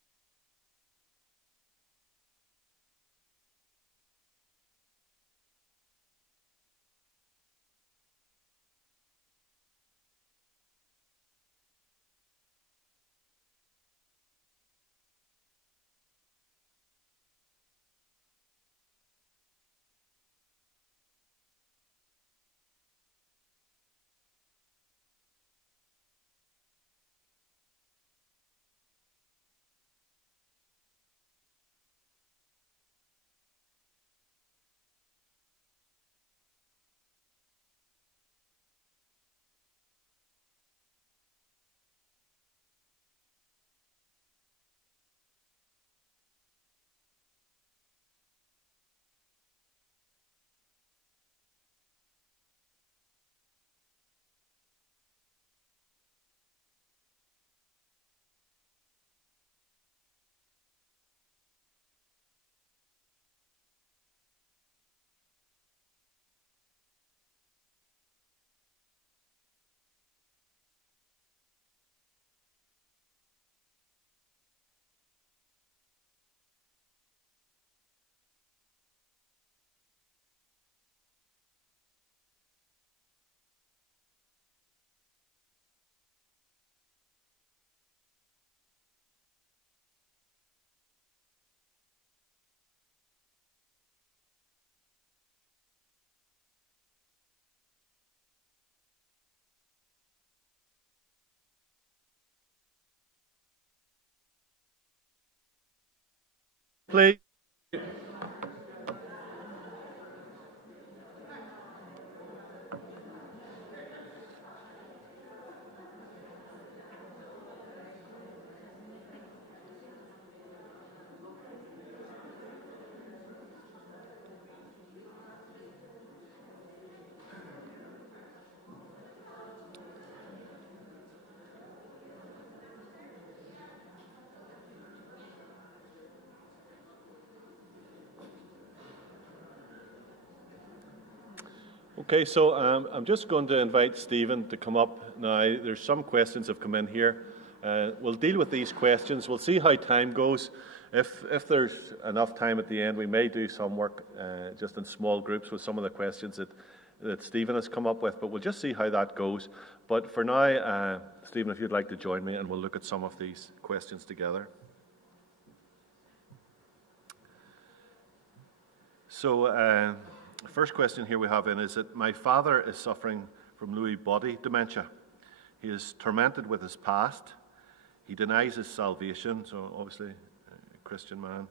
Please. Okay, so I'm just going to invite Stephen to come up now. There's some questions have come in here. We'll deal with these questions. We'll see how time goes. If there's enough time at the end, we may do some work just in small groups with some of the questions that Stephen has come up with, but we'll just see how that goes. But for now, Stephen, if you'd like to join me, and we'll look at some of these questions together. So, first question here we have in is that my father is suffering from Lewy body dementia. He is tormented with his past. He denies his salvation, so obviously a Christian man,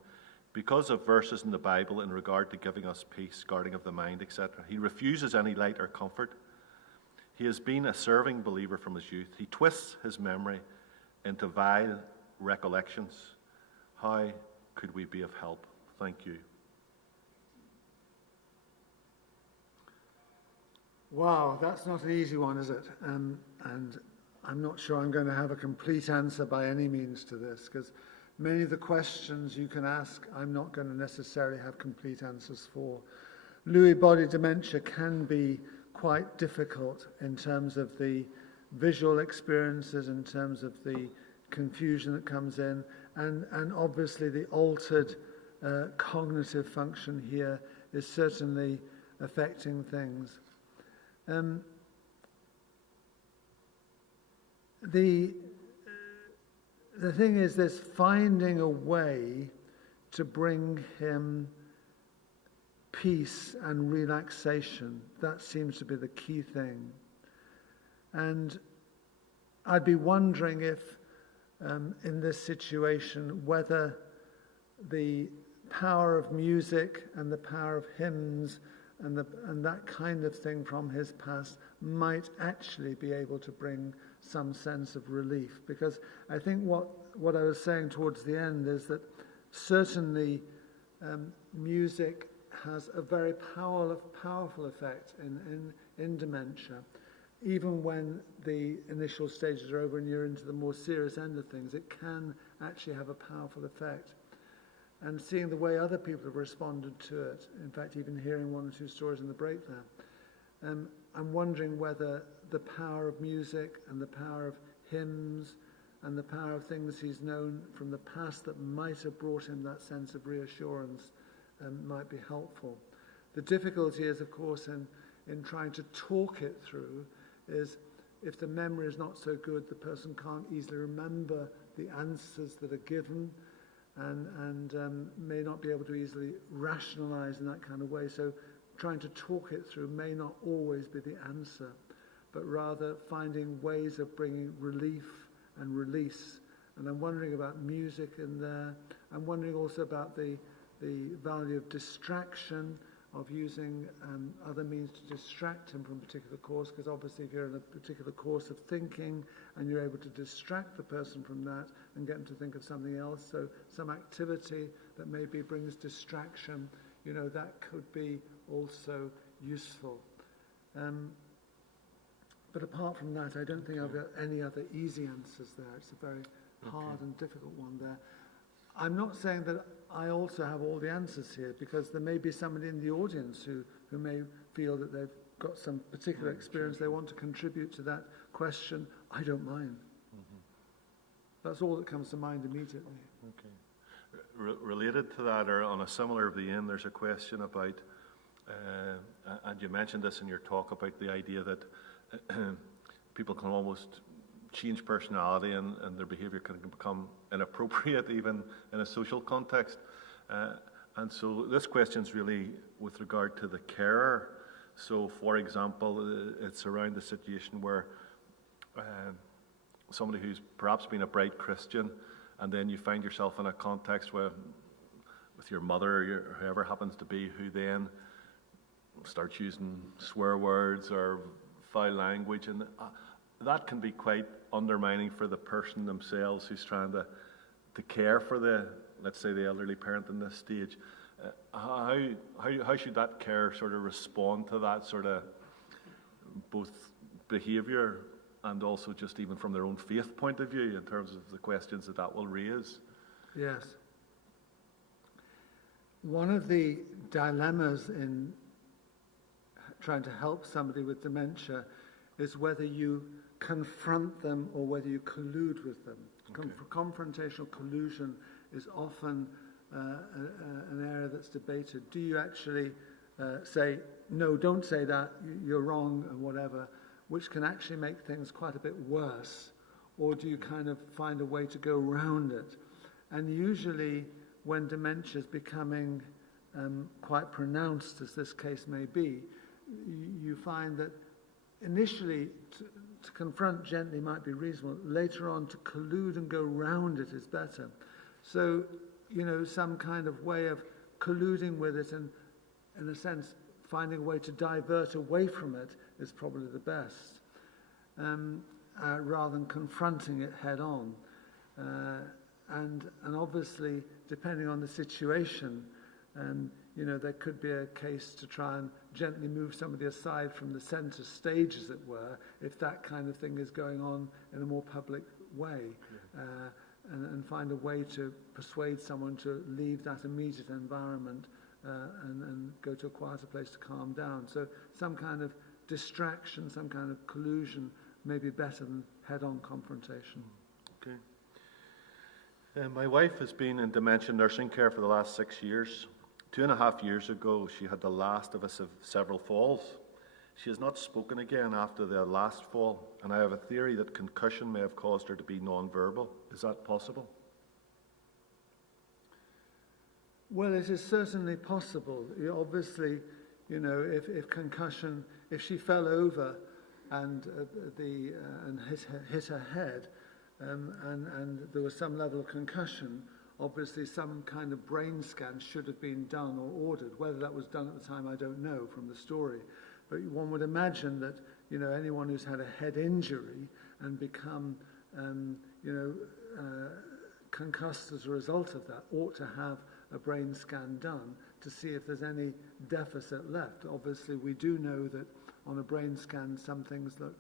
because of verses in the Bible in regard to giving us peace, guarding of the mind, etc. He refuses any light or comfort. He has been a serving believer from his youth. He twists his memory into vile recollections. How could we be of help? Thank you. Wow, that's not an easy one, is it? And I'm not sure I'm going to have a complete answer by any means to this, because many of the questions you can ask, I'm not going to necessarily have complete answers for. Lewy body dementia can be quite difficult in terms of the visual experiences, in terms of the confusion that comes in, and obviously the altered cognitive function here is certainly affecting things. The thing is this, finding a way to bring him peace and relaxation. That seems to be the key thing. And I'd be wondering if in this situation whether the power of music and the power of hymns and that kind of thing from his past might actually be able to bring some sense of relief. Because I think what I was saying towards the end is that certainly music has a very powerful effect in dementia. Even when the initial stages are over and you're into the more serious end of things, it can actually have a powerful effect. And seeing the way other people have responded to it, in fact, even hearing one or two stories in the break there, I'm wondering whether the power of music and the power of hymns and the power of things he's known from the past that might have brought him that sense of reassurance might be helpful. The difficulty is, of course, in trying to talk it through, is if the memory is not so good, the person can't easily remember the answers that are given, and may not be able to easily rationalize in that kind of way. So trying to talk it through may not always be the answer, but rather finding ways of bringing relief and release. And I'm wondering about music in there. I'm wondering also about the value of distraction, of using other means to distract him from a particular course, because obviously if you're in a particular course of thinking and you're able to distract the person from that and get them to think of something else, so some activity that maybe brings distraction, that could be also useful. But apart from that, I don't think I've got any other easy answers there. It's a very hard and difficult one there. I'm not saying that I also have all the answers here, because there may be somebody in the audience who may feel that they've got some particular experience they want to contribute to that question. I don't mind. Mm-hmm. That's all that comes to mind immediately. Okay. Related to that, or on a similar vein, there's a question about, and you mentioned this in your talk, about the idea that people can almost change personality and their behaviour can become inappropriate even in a social context. And so this question's really with regard to the carer. So for example, it's around the situation where somebody who's perhaps been a bright Christian, and then you find yourself in a context with your mother or whoever happens to be, who then starts using swear words or foul language, and that can be quite undermining for the person themselves who's trying to care for let's say, the elderly parent in this stage. How should that care sort of respond to that sort of both behaviour and also just even from their own faith point of view in terms of the questions that will raise? Yes. One of the dilemmas in trying to help somebody with dementia is whether you confront them or whether you collude with them. Okay. Confrontational collusion is often an area that's debated. Do you actually say, no, don't say that, you're wrong and whatever, which can actually make things quite a bit worse, or do you kind of find a way to go around it? And usually when dementia is becoming quite pronounced, as this case may be, you find that initially to confront gently might be reasonable. Later on, to collude and go round it is better. So, some kind of way of colluding with it and, in a sense, finding a way to divert away from it is probably the best, rather than confronting it head on. And obviously, depending on the situation, there could be a case to try and gently move somebody aside from the centre stage, as it were, if that kind of thing is going on in a more public way, and find a way to persuade someone to leave that immediate environment and go to a quieter place to calm down. So some kind of distraction, some kind of collusion may be better than head-on confrontation. Okay. My wife has been in dementia nursing care for the last 6 years. 2.5 years ago, she had the last of several falls. She has not spoken again after the last fall, and I have a theory that concussion may have caused her to be non-verbal. Is that possible? Well, it is certainly possible. Obviously, if concussion, if she fell over and hit her head, and there was some level of concussion, obviously some kind of brain scan should have been done or ordered. Whether that was done at the time, I don't know from the story. But one would imagine that, anyone who's had a head injury and become, concussed as a result of that ought to have a brain scan done to see if there's any deficit left. Obviously, we do know that on a brain scan, some things look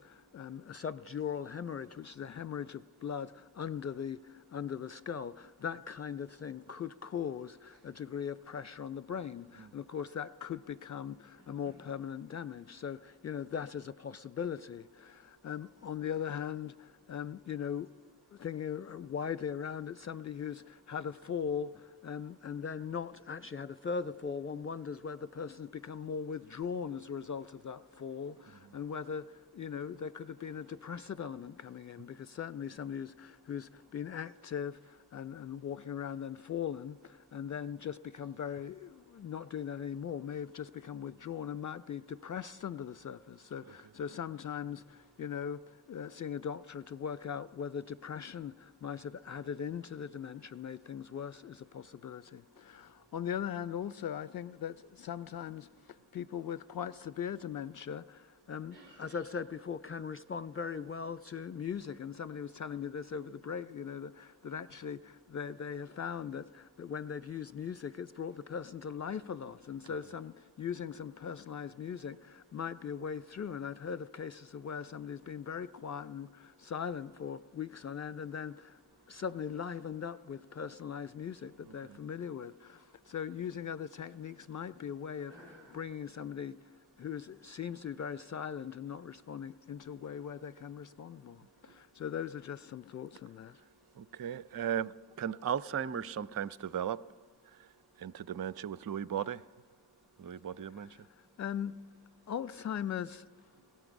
a subdural hemorrhage, which is a hemorrhage of blood under the skull. That kind of thing could cause a degree of pressure on the brain. And of course, that could become a more permanent damage. So, that is a possibility. On the other hand, thinking widely around it, somebody who's had a fall and then not actually had a further fall, one wonders whether the person's become more withdrawn as a result of that fall, and whether there could have been a depressive element coming in, because certainly somebody who's been active and walking around, then fallen, and then just become not doing that anymore, may have just become withdrawn and might be depressed under the surface. So sometimes, seeing a doctor to work out whether depression might have added into the dementia, made things worse, is a possibility. On the other hand, also, I think that sometimes people with quite severe dementia, as I've said before, can respond very well to music. And somebody was telling me this over the break, that actually they have found that when they've used music, it's brought the person to life a lot. And so using some personalized music might be a way through. And I've heard of cases of where somebody's been very quiet and silent for weeks on end and then suddenly livened up with personalized music that they're familiar with. So using other techniques might be a way of bringing somebody who seems to be very silent and not responding into a way where they can respond more. So those are just some thoughts on that. Okay. Can Alzheimer's sometimes develop into dementia with Lewy body dementia? Alzheimer's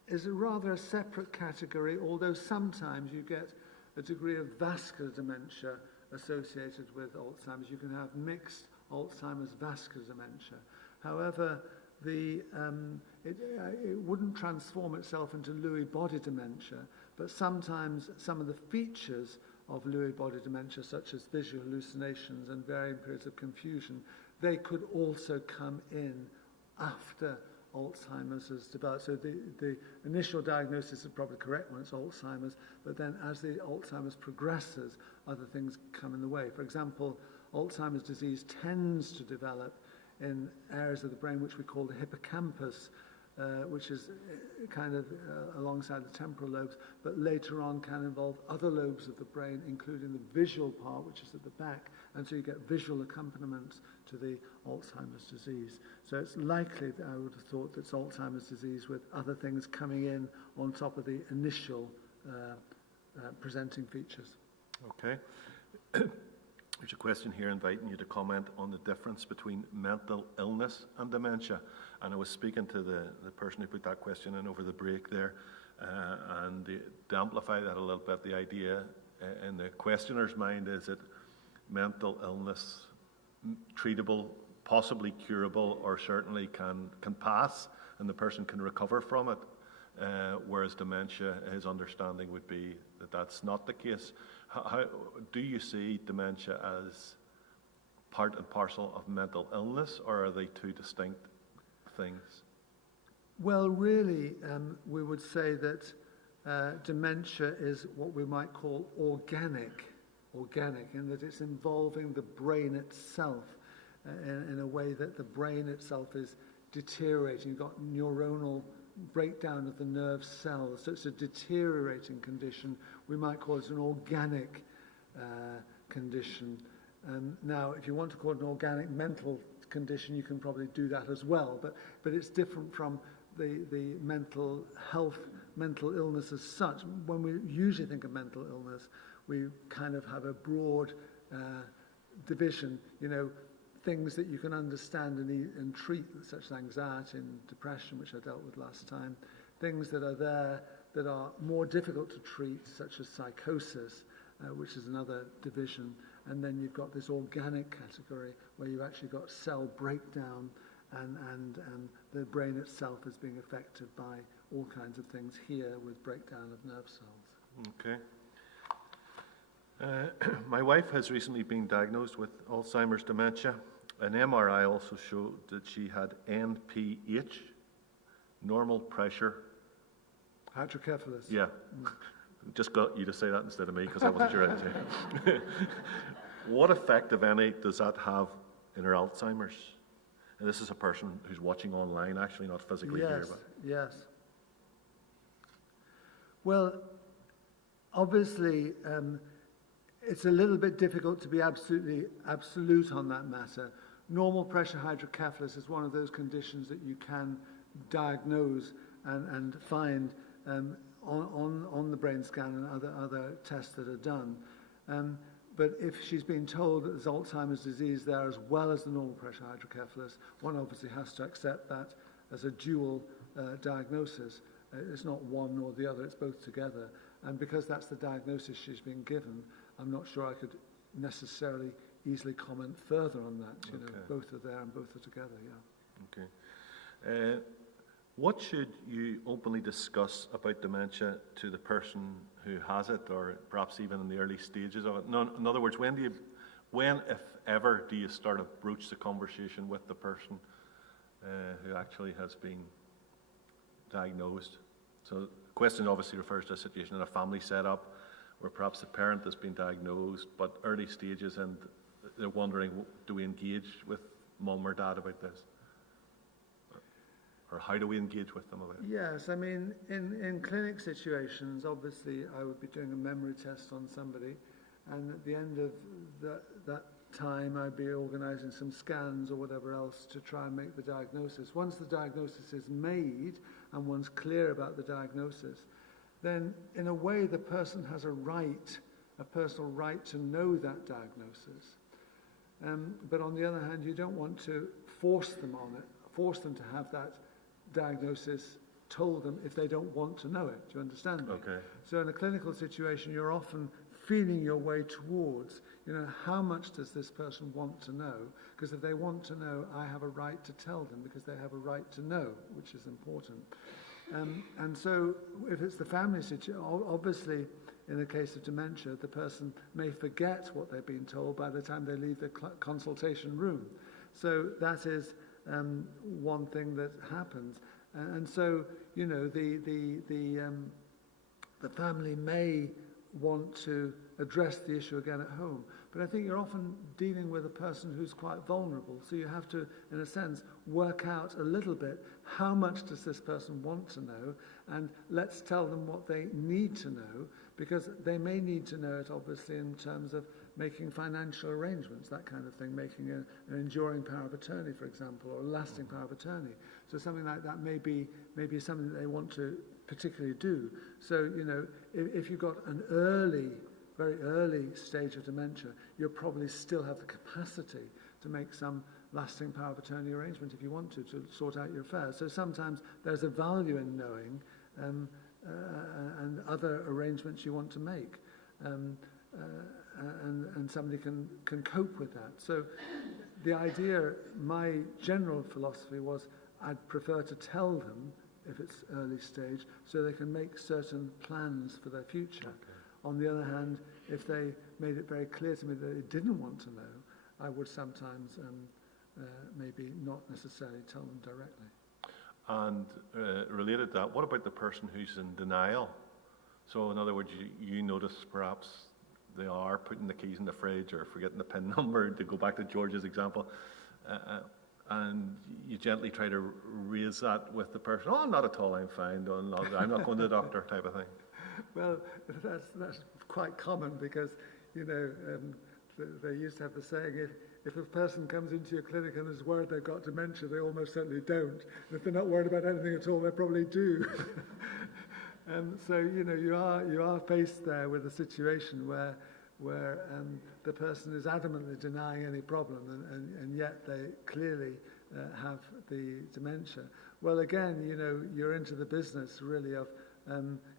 is rather a separate category, although sometimes you get a degree of vascular dementia associated with Alzheimer's. You can have mixed Alzheimer's vascular dementia. However, it wouldn't transform itself into Lewy body dementia, but sometimes some of the features of Lewy body dementia, such as visual hallucinations and varying periods of confusion, they could also come in after Alzheimer's has developed. So the initial diagnosis is probably correct when it's Alzheimer's, but then as the Alzheimer's progresses, other things come in the way. For example, Alzheimer's disease tends to develop in areas of the brain which we call the hippocampus, which is kind of alongside the temporal lobes, but later on can involve other lobes of the brain, including the visual part, which is at the back, and so you get visual accompaniments to the Alzheimer's disease. So it's likely that I would have thought that it's Alzheimer's disease with other things coming in on top of the initial presenting features. Okay. There's a question here inviting you to comment on the difference between mental illness and dementia. And I was speaking to the person who put that question in over the break there, and to amplify that a little bit, the idea in the questioner's mind is that mental illness, treatable, possibly curable, or certainly can pass, and the person can recover from it, whereas dementia, his understanding would be that that's not the case. How do you see dementia as part and parcel of mental illness, or are they two distinct things? Well, really, we would say that dementia is what we might call organic, in that it's involving the brain itself in a way that the brain itself is deteriorating. You've got neuronal breakdown of the nerve cells, so it's a deteriorating condition. We might call it an organic condition. Now, if you want to call it an organic mental condition, you can probably do that as well, but it's different from the mental health, mental illness as such. When we usually think of mental illness, we kind of have a broad division, things that you can understand and treat, such as anxiety and depression, which I dealt with last time, things that are there that are more difficult to treat, such as psychosis, which is another division, and then you've got this organic category where you've actually got cell breakdown and the brain itself is being affected by all kinds of things here with breakdown of nerve cells. Okay. My wife has recently been diagnosed with Alzheimer's dementia. An MRI also showed that she had NPH, normal pressure. Hydrocephalus. Yeah. Just got you to say that instead of me because I wasn't sure how to say it. What effect, if any, does that have in her Alzheimer's? And this is a person who's watching online, actually not physically here. But. Yes. Well, obviously, it's a little bit difficult to be absolute on that matter. Normal pressure hydrocephalus is one of those conditions that you can diagnose and find on the brain scan and other tests that are done. But if she's been told that there's Alzheimer's disease there as well as the normal pressure hydrocephalus, one obviously has to accept that as a dual diagnosis. It's not one nor the other, it's both together. And because that's the diagnosis she's been given, I'm not sure I could necessarily easily comment further on that. You know, both are there and both are together, yeah. Okay. What should you openly discuss about dementia to the person who has it, or perhaps even in the early stages of it? No, in other words, when, if ever, do you start to broach the conversation with the person who actually has been diagnosed? So the question obviously refers to a situation in a family setup where perhaps the parent has been diagnosed, but early stages, and they're wondering, do we engage with mum or dad about this? Or how do we engage with them about it? Yes, I mean, in clinic situations, obviously I would be doing a memory test on somebody, and at the end of that time I'd be organising some scans or whatever else to try and make the diagnosis. Once the diagnosis is made and one's clear about the diagnosis, then in a way the person has a personal right to know that diagnosis. But on the other hand, you don't want to force them to have that diagnosis told them if they don't want to know it. Do you understand me? Okay. So in a clinical situation, you're often feeling your way towards, how much does this person want to know? Because if they want to know, I have a right to tell them because they have a right to know, which is important. And so if it's the family situation, obviously in the case of dementia, the person may forget what they've been told by the time they leave the consultation room. So that is one thing that happens. And so, you know, the family may want to address the issue again at home. But I think you're often dealing with a person who's quite vulnerable. So you have to, in a sense, work out a little bit, how much does this person want to know? And let's tell them what they need to know, because they may need to know it, obviously, in terms of making financial arrangements, that kind of thing, making an enduring power of attorney, for example, or a lasting power of attorney. So something like that may be something that they want to particularly do. So, you know, if you've got an very early stage of dementia, you'll probably still have the capacity to make some lasting power of attorney arrangement if you want to sort out your affairs. So sometimes there's a value in knowing and other arrangements you want to make. And somebody can cope with that. So the idea, my general philosophy was I'd prefer to tell them if it's early stage so they can make certain plans for their future. Okay. On the other hand, if they made it very clear to me that they didn't want to know, I would sometimes maybe not necessarily tell them directly. And related to that, what about the person who's in denial? So in other words, you notice perhaps they are putting the keys in the fridge or forgetting the PIN number, to go back to George's example, and you gently try to raise that with the person. Oh, not at all, I'm fine. No, I'm not going to the doctor, type of thing. Well, that's quite common because, you know, they used to have the saying, if a person comes into your clinic and is worried they've got dementia, they almost certainly don't. And if they're not worried about anything at all, they probably do. So, you know, you are faced there with a situation where the person is adamantly denying any problem, and yet they clearly have the dementia. Well, again, you know, you're into the business really of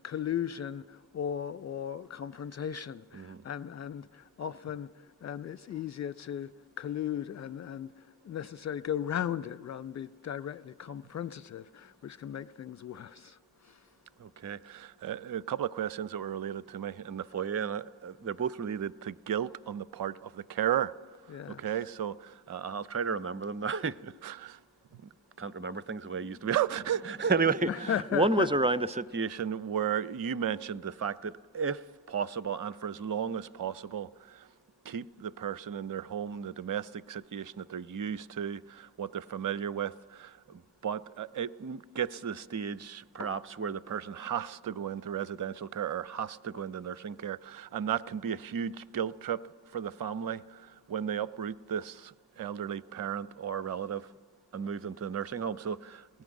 collusion or confrontation, and often it's easier to collude and necessarily go round it rather than be directly confrontative, which can make things worse. Okay. A couple of questions that were related to me in the foyer, and they're both related to guilt on the part of the carer. Yeah. Okay, so I'll try to remember them now. Can't remember things the way I used to be. Anyway, one was around a situation where you mentioned the fact that if possible, and for as long as possible, keep the person in their home, the domestic situation that they're used to, what they're familiar with. But it gets to the stage, perhaps, where the person has to go into residential care or has to go into nursing care. And that can be a huge guilt trip for the family when they uproot this elderly parent or relative and move them to the nursing home. So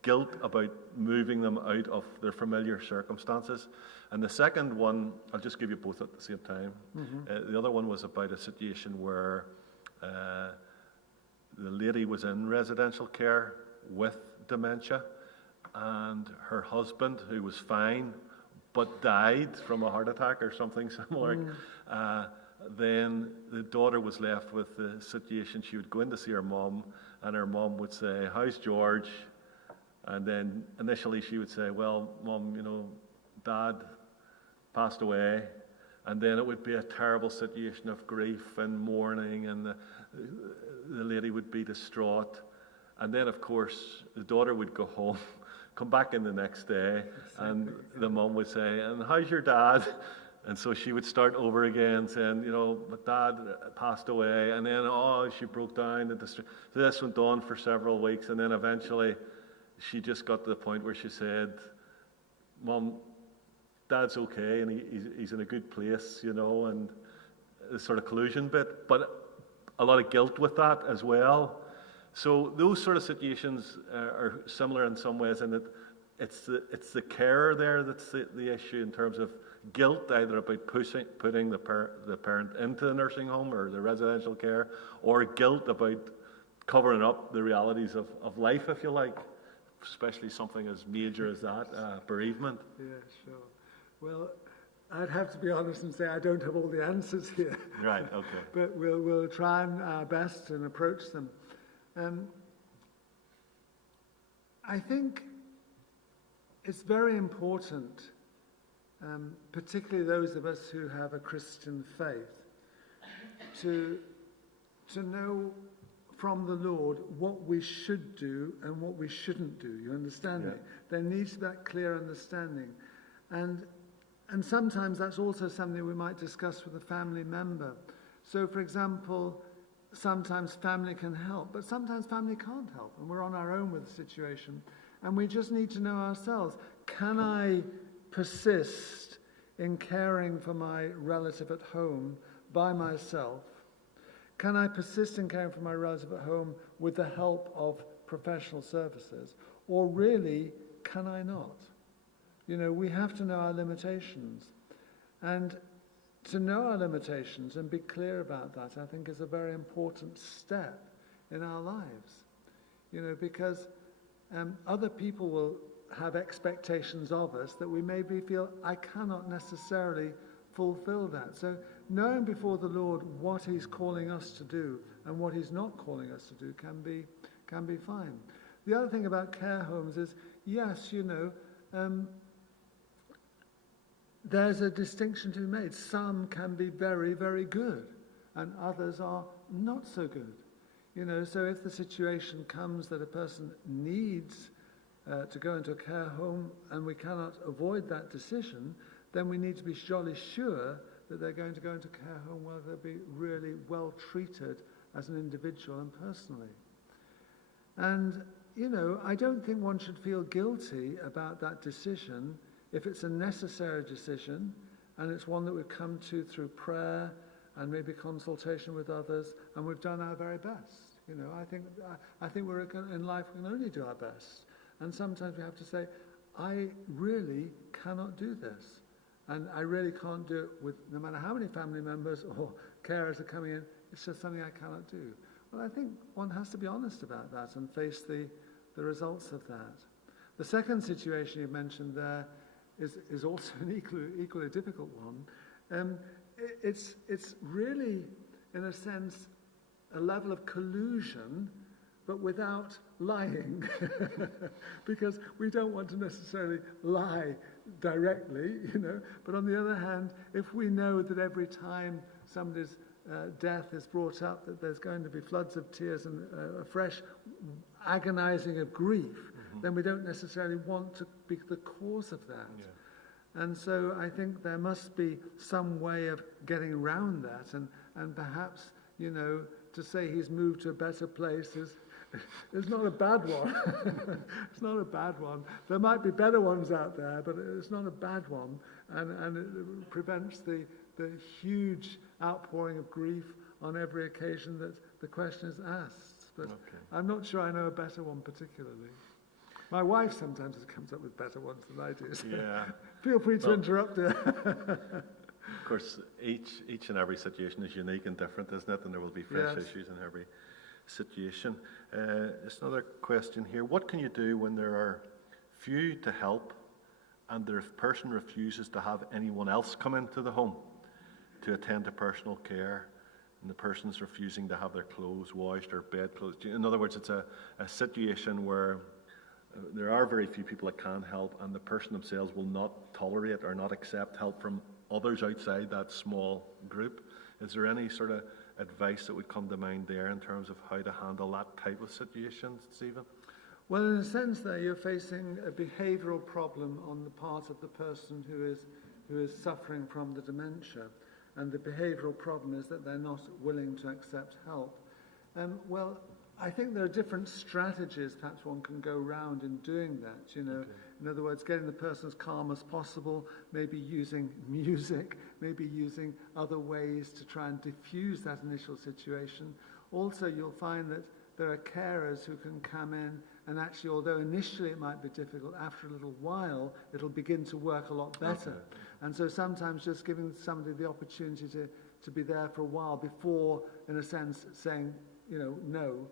guilt about moving them out of their familiar circumstances. And the second one, I'll just give you both at the same time. The other one was about a situation where the lady was in residential care with dementia, and her husband, who was fine but died from a heart attack or something similar, then the daughter was left with the situation. She would go in to see her mum, and her mum would say, "How's George?" And then initially she would say, "Well, Mum, you know, Dad passed away." And then it would be a terrible situation of grief and mourning, and the lady would be distraught. And then, of course, the daughter would go home, come back in the next day, and the mum would say, "And how's your dad?" And so she would start over again, saying, "You know, my dad passed away." And then, she broke down. And this went on for several weeks. And then eventually she just got to the point where she said, "Mum, Dad's okay, and he's in a good place, you know," and the sort of collusion bit. But a lot of guilt with that as well. So those sort of situations are similar in some ways, in that it's the carer there that's the issue in terms of guilt, either about putting the parent into the nursing home or the residential care, or guilt about covering up the realities of life, if you like, especially something as major as that, bereavement. Yeah, sure. Well, I'd have to be honest and say I don't have all the answers here. Right, okay. But we'll try our best and approach them. I think it's very important particularly those of us who have a Christian faith, to know from the Lord what we should do and what we shouldn't do. You understand me? There needs to be that clear understanding. And sometimes that's also something we might discuss with a family member. So, for example, sometimes family can help, but sometimes family can't help, and we're on our own with the situation. And we just need to know ourselves, can I persist in caring for my relative at home by myself? Can I persist in caring for my relative at home with the help of professional services? Or really, can I not? You know, we have to know our limitations. And to know our limitations and be clear about that, I think, is a very important step in our lives. You know, because other people will have expectations of us that we maybe feel, I cannot necessarily fulfill that. So knowing before the Lord what he's calling us to do and what he's not calling us to do can be fine. The other thing about care homes is, yes, you know, there's a distinction to be made. Some can be very, very good, and others are not so good. You know, so if the situation comes that a person needs to go into a care home and we cannot avoid that decision, then we need to be jolly sure that they're going to go into a care home where they'll be really well treated as an individual and personally. And, you know, I don't think one should feel guilty about that decision if it's a necessary decision and it's one that we've come to through prayer and maybe consultation with others, and we've done our very best. You know, I think we're in life we can only do our best. And sometimes we have to say, I really cannot do this. And I really can't do it with, no matter how many family members or carers are coming in, it's just something I cannot do. Well, I think one has to be honest about that and face the results of that. The second situation you mentioned there is also an equally difficult one. It's really, in a sense, a level of collusion, but without lying, because we don't want to necessarily lie directly, you know. But on the other hand, if we know that every time somebody's death is brought up, that there's going to be floods of tears and a fresh agonizing of grief, then we don't necessarily want to be the cause of that. Yeah. And so I think there must be some way of getting around that, and perhaps, you know, to say he's moved to a better place is not a bad one. It's not a bad one. There might be better ones out there, but it's not a bad one, and it prevents the huge outpouring of grief on every occasion that the question is asked. But I'm not sure I know a better one particularly. My wife sometimes comes up with better ones than I do. So yeah. Feel free to interrupt her. Of course, each and every situation is unique and different, isn't it? And there will be fresh issues in every situation. There's another question here. What can you do when there are few to help and the person refuses to have anyone else come into the home to attend to personal care, and the person's refusing to have their clothes washed or bed clothes? In other words, it's a situation where there are very few people that can help, and the person themselves will not tolerate or not accept help from others outside that small group. Is there any sort of advice that would come to mind there in terms of how to handle that type of situation, Stephen? Well, in a sense there, you're facing a behavioural problem on the part of the person who is suffering from the dementia, and the behavioural problem is that they're not willing to accept help. Well, I think there are different strategies perhaps one can go around in doing that, you know. Okay. In other words, getting the person as calm as possible, maybe using music, maybe using other ways to try and diffuse that initial situation. Also, you'll find that there are carers who can come in and actually, although initially it might be difficult, after a little while, it'll begin to work a lot better. Okay. And so sometimes just giving somebody the opportunity to be there for a while before, in a sense, saying, you know, no.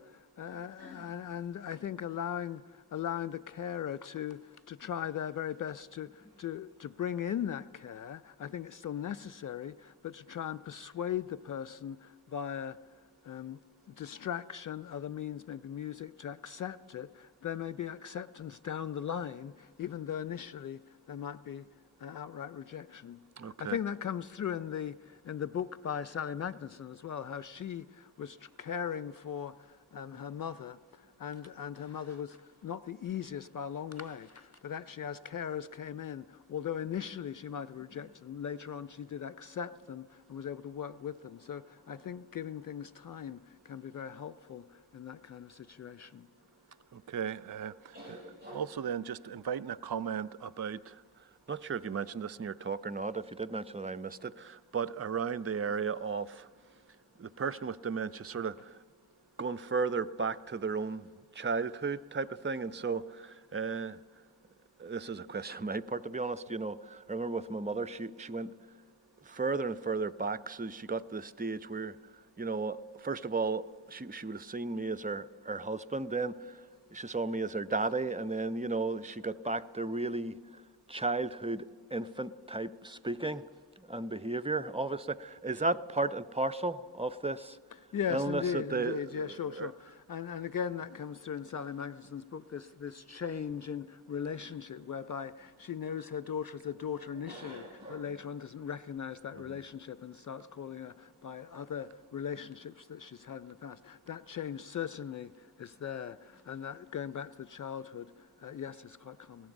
And I think allowing the carer to try their very best to bring in that care, I think it's still necessary, but to try and persuade the person via distraction, other means, maybe music, to accept it. There may be acceptance down the line, even though initially there might be outright rejection. Okay. I think that comes through in the book by Sally Magnussen as well, how she was caring for her mother, and her mother was not the easiest by a long way, but actually as carers came in, although initially she might have rejected them, later on she did accept them and was able to work with them. So I think giving things time can be very helpful in that kind of situation. Okay. Also then, just inviting a comment about, not sure if you mentioned this in your talk or not. If you did mention it, I missed it. But around the area of the person with dementia sort of going further back to their own childhood type of thing. And so this is a question on my part, to be honest. You know, I remember with my mother, she went further and further back, so she got to the stage where, you know, first of all, she would have seen me as her husband, then she saw me as her daddy, and then, you know, she got back to really childhood, infant type speaking and behaviour, obviously. Is that part and parcel of this illness? Indeed. Yeah, sure. And again, that comes through in Sally Magnussen's book, this change in relationship, whereby she knows her daughter as a daughter initially, but later on doesn't recognise that relationship and starts calling her by other relationships that she's had in the past. That change certainly is there, and that going back to the childhood, yes, is quite common.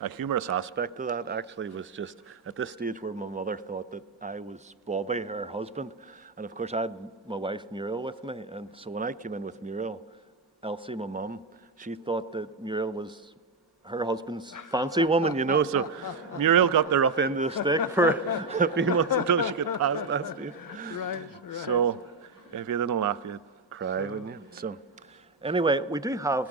A humorous aspect of that actually was just at this stage where my mother thought that I was Bobby, her husband, and of course I had my wife Muriel with me, and so when I came in with Muriel, Elsie, my mum, she thought that Muriel was her husband's fancy woman, you know, so Muriel got the rough end of the stick for a few months until she got past that stage. Right. So if you didn't laugh, you'd cry, wouldn't you? So anyway, we do have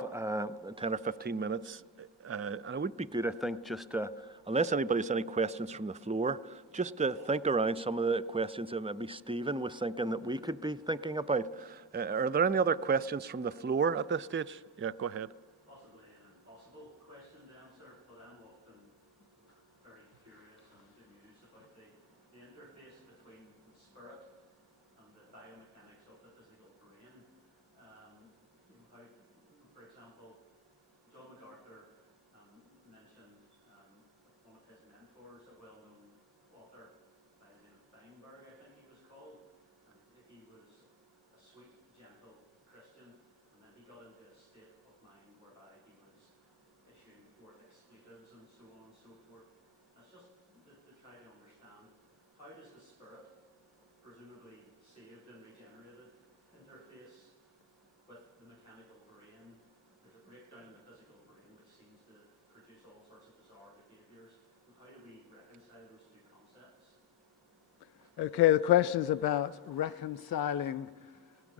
10 or 15 minutes, and it would be good, I think, just to, unless anybody has any questions from the floor, just to think around some of the questions that maybe Stephen was thinking that we could be thinking about. Are there any other questions from the floor at this stage? Yeah, go ahead. Possibly an impossible question to answer, but I'm often very curious and bemused about the interface between spirit and the biomechanics of the physical brain. How, for example, John MacArthur mentioned one of his mentors, a well-known author by the name of Feinberg, I think he was called. And he was a sweet, gentle Christian, and then he got into a state of mind whereby he was issuing forth expletives and so on and so forth. That's just to try to understand, how does the spirit, presumably saved and regenerated, interface with the mechanical brain? There's a breakdown in the physical brain which seems to produce all sorts of bizarre behaviours. And how do we reconcile those two concepts? Okay, the question is about reconciling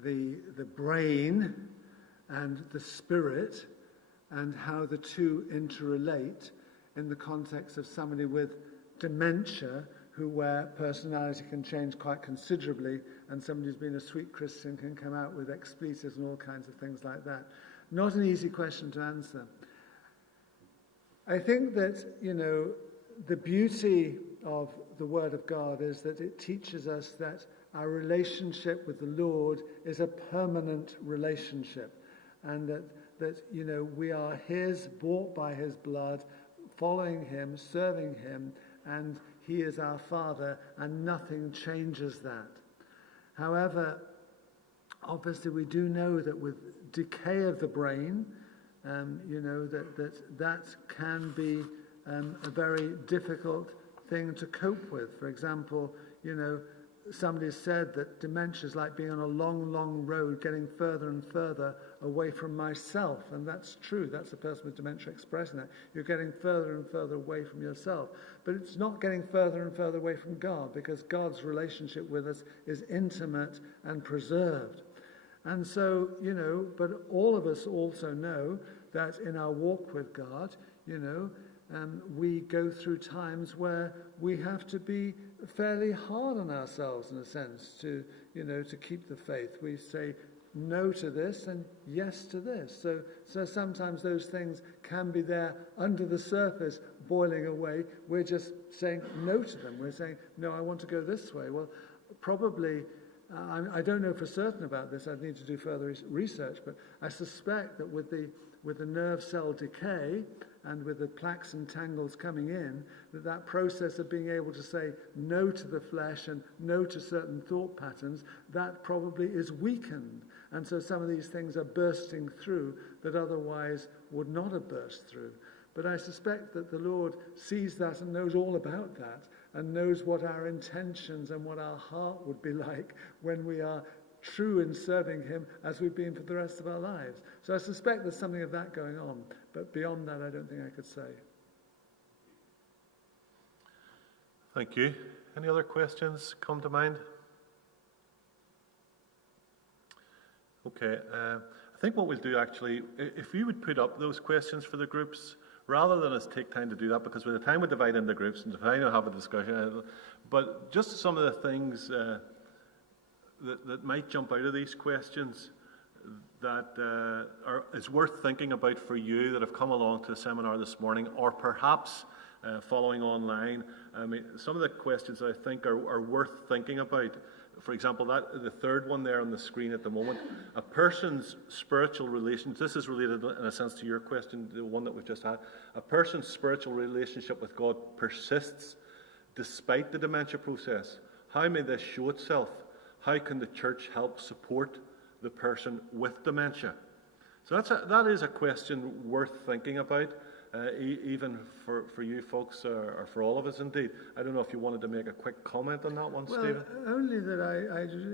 the brain and the spirit and how the two interrelate in the context of somebody with dementia where personality can change quite considerably, and somebody who's been a sweet Christian can come out with expletives and all kinds of things like that. Not an easy question to answer. I think that, you know, the beauty of the Word of God is that it teaches us that our relationship with the Lord is a permanent relationship, and that you know, we are His, bought by His blood, following Him, serving Him, and He is our Father, and nothing changes that. However, obviously we do know that with decay of the brain, you know, that can be a very difficult thing to cope with. For example, you know, somebody said that dementia is like being on a long, long road, getting further and further away from myself. And that's true. That's a person with dementia expressing that. You're getting further and further away from yourself. But it's not getting further and further away from God, because God's relationship with us is intimate and preserved. And so, you know, but all of us also know that in our walk with God, you know, we go through times where we have to be fairly hard on ourselves, in a sense, to, you know, to keep the faith. We say no to this and yes to this. So sometimes those things can be there under the surface, boiling away. We're just saying no to them. We're saying, no, I want to go this way. Well, probably, I don't know for certain about this. I'd need to do further research, but I suspect that with the nerve cell decay, and with the plaques and tangles coming in, that process of being able to say no to the flesh and no to certain thought patterns, that probably is weakened. And so some of these things are bursting through that otherwise would not have burst through. But I suspect that the Lord sees that and knows all about that, and knows what our intentions and what our heart would be like when we are true in serving him as we've been for the rest of our lives. So I suspect there's something of that going on, but beyond that I don't think I could say. Thank you. Any other questions come to mind? Okay, I think what we'll do actually, if you would put up those questions for the groups, rather than us take time to do that, because by the time we divide into groups and the time we have a discussion, but just some of the things that might jump out of these questions that is worth thinking about for you that have come along to the seminar this morning, or perhaps following online. I mean, some of the questions I think are worth thinking about. For example, the third one there on the screen at the moment, a person's spiritual relations, this is related in a sense to your question, the one that we've just had. A person's spiritual relationship with God persists despite the dementia process. How may this show itself? How can the church help support the person with dementia? So that is a question worth thinking about, even for you folks, or for all of us indeed. I don't know if you wanted to make a quick comment on that one, Stephen? Only that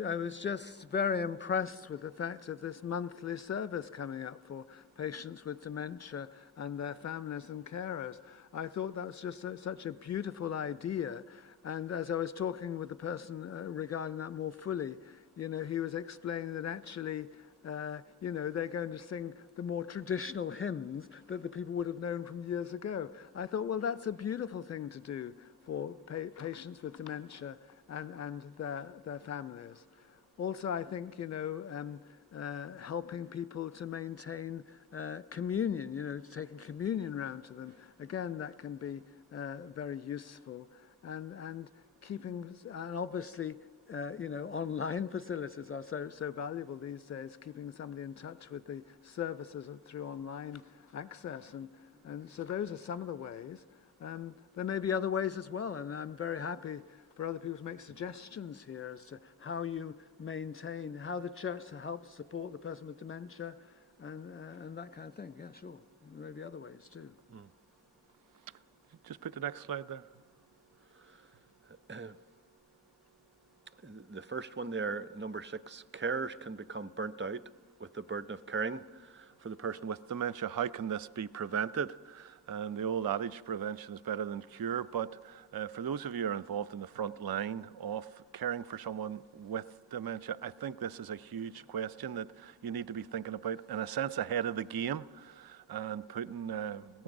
I was just very impressed with the fact of this monthly service coming up for patients with dementia and their families and carers. I thought that was just such a beautiful idea. And as I was talking with the person regarding that more fully, he was explaining that actually, they're going to sing the more traditional hymns that the people would have known from years ago. I thought, well, that's a beautiful thing to do for patients with dementia and their families. Also, I think, helping people to maintain communion, taking communion round to them. Again, that can be very useful. And keeping, and obviously, online facilities are so valuable these days, keeping somebody in touch with the services through online access. And so those are some of the ways. There may be other ways as well, and I'm very happy for other people to make suggestions here as to how you maintain, how the church helps support the person with dementia and that kind of thing. Yeah, sure. There may be other ways too. Just put the next slide there. The first one there, number 6, carers can become burnt out with the burden of caring for the person with dementia. How can this be prevented? And the old adage, prevention is better than cure, but for those of you who are involved in the front line of caring for someone with dementia, I think this is a huge question that you need to be thinking about, in a sense, ahead of the game, and putting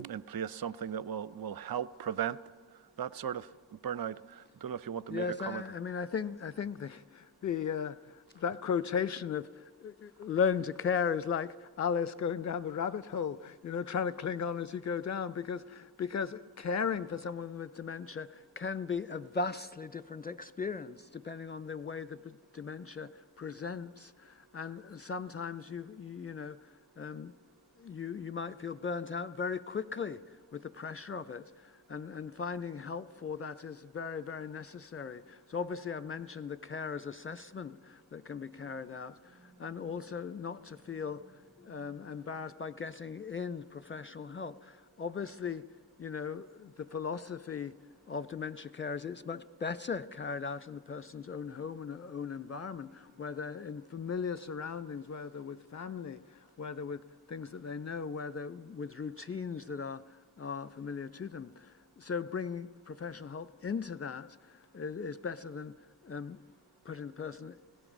in place something that will help prevent that sort of burnout. I don't know if you want to make a comment. I mean, I think that quotation of learning to care is like Alice going down the rabbit hole, trying to cling on as you go down, because caring for someone with dementia can be a vastly different experience depending on the way the dementia presents, and sometimes you might feel burnt out very quickly with the pressure of it. And finding help for that is very, very necessary. So obviously I've mentioned the carer's assessment that can be carried out, and also not to feel embarrassed by getting in professional help. Obviously, the philosophy of dementia care is it's much better carried out in the person's own home and own environment, whether in familiar surroundings, whether with family, whether with things that they know, whether with routines that are familiar to them. So bringing professional help into that is better than putting the person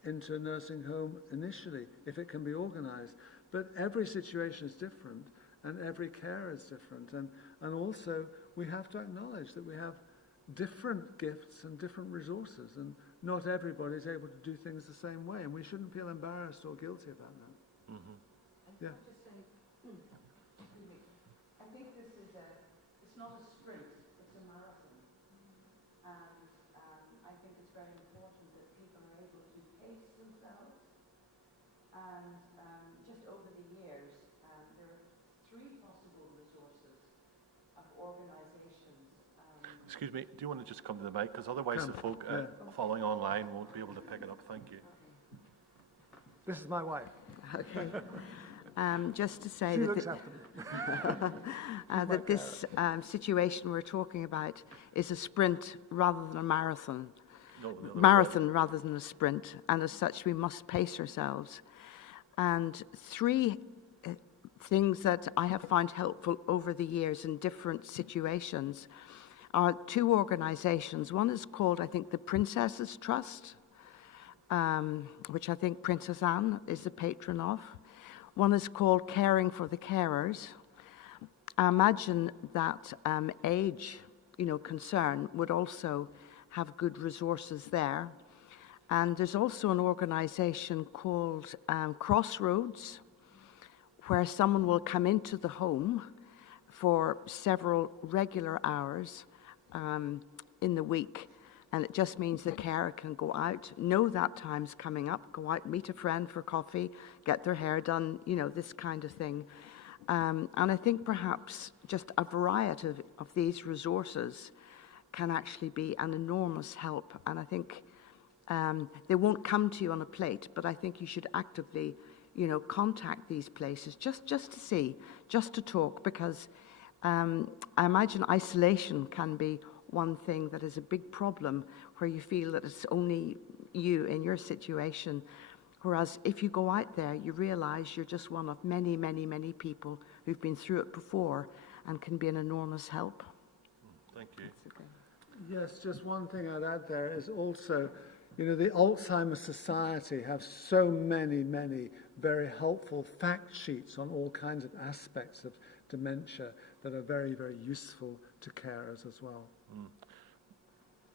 into a nursing home initially, if it can be organised. But every situation is different, and every care is different. And also, we have to acknowledge that we have different gifts and different resources, and not everybody is able to do things the same way, and we shouldn't feel embarrassed or guilty about that. Mm-hmm. Yeah. I think this is it's not a sprint, it's a marathon. And I think it's very important that people are able to pace themselves. And just over the years, there are 3 possible resources organisations. Excuse me, do you want to just come to the mic? Because otherwise the folk yeah. following online won't be able to pick it up. Thank you. This is my wife. Okay. Just to say She that, looks after me. that this situation we're talking about is a sprint rather than a marathon. No, the other way. Marathon rather than a sprint, and as such we must pace ourselves. And three things that I have found helpful over the years in different situations are two organisations. One is called, I think, the Princesses Trust, which I think Princess Anne is the patron of. One is called Caring for the Carers. I imagine that age, concern would also have good resources there. And there's also an organisation called Crossroads, where someone will come into the home for several regular hours in the week. And it just means the carer can go out, know that time's coming up, go out, meet a friend for coffee, get their hair done, this kind of thing. And I think perhaps just a variety of these resources can actually be an enormous help. And I think they won't come to you on a plate, but I think you should actively, contact these places just to see, just to talk, because I imagine isolation can be one thing that is a big problem, where you feel that it's only you in your situation. Whereas if you go out there, you realize you're just one of many, many, many people who've been through it before and can be an enormous help. Thank you. Yes, just one thing I'd add there is also, the Alzheimer Society have so many, many very helpful fact sheets on all kinds of aspects of dementia that are very, very useful to carers as well.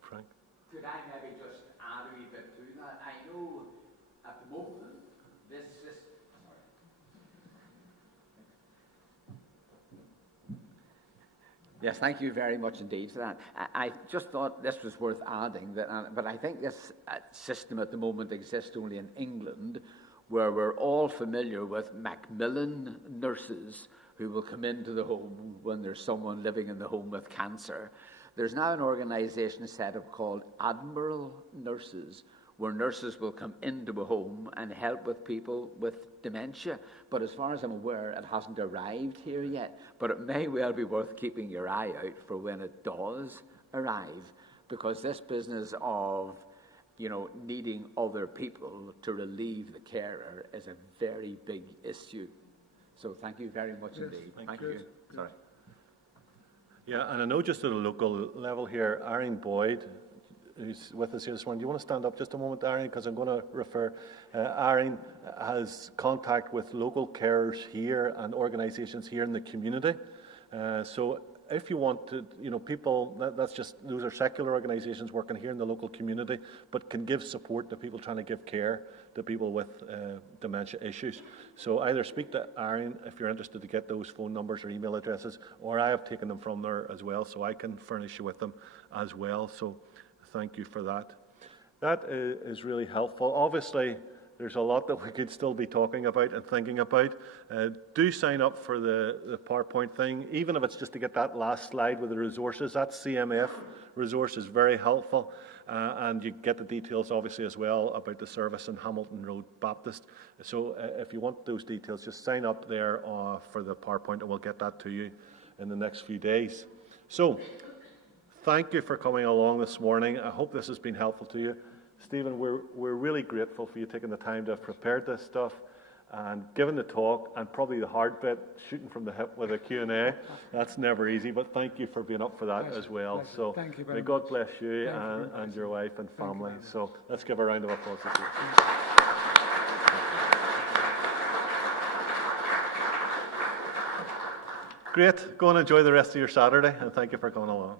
Frank? Could I maybe just add a wee bit to that? I know at the moment this system. Yes, thank you very much indeed for that. I just thought this was worth adding, but I think this system at the moment exists only in England, where we're all familiar with Macmillan nurses who will come into the home when there's someone living in the home with cancer. There's now an organisation set up called Admiral Nurses, where nurses will come into a home and help with people with dementia. But as far as I'm aware, it hasn't arrived here yet. But it may well be worth keeping your eye out for when it does arrive, because this business of, needing other people to relieve the carer is a very big issue. So thank you very much indeed. Thank you. Sorry. Yeah, and I know just at a local level here, Aaron Boyd, who's with us here this morning. Do you want to stand up just a moment, Aaron? Because I'm going to refer. Aaron has contact with local carers here and organisations here in the community. So if you want to, people, those are secular organisations working here in the local community, but can give support to people trying to give care to people with dementia issues. So either speak to Aaron if you're interested to get those phone numbers or email addresses, or I have taken them from there as well, so I can furnish you with them as well. So thank you for that. That is really helpful. Obviously, there's a lot that we could still be talking about and thinking about. Do sign up for the PowerPoint thing, even if it's just to get that last slide with the resources. That CMF resource is very helpful. And you get the details, obviously, as well about the service in Hamilton Road Baptist. So if you want those details, just sign up there for the PowerPoint, and we'll get that to you in the next few days. So thank you for coming along this morning. I hope this has been helpful to you. Stephen, we're really grateful for you taking the time to have prepared this stuff and given the talk, and probably the hard bit, shooting from the hip with a Q&A. That's never easy, but thank you for being up for that as well. So thank you may God bless you and your wife and family. So let's give a round of applause to you. Great. Go and enjoy the rest of your Saturday, and thank you for coming along.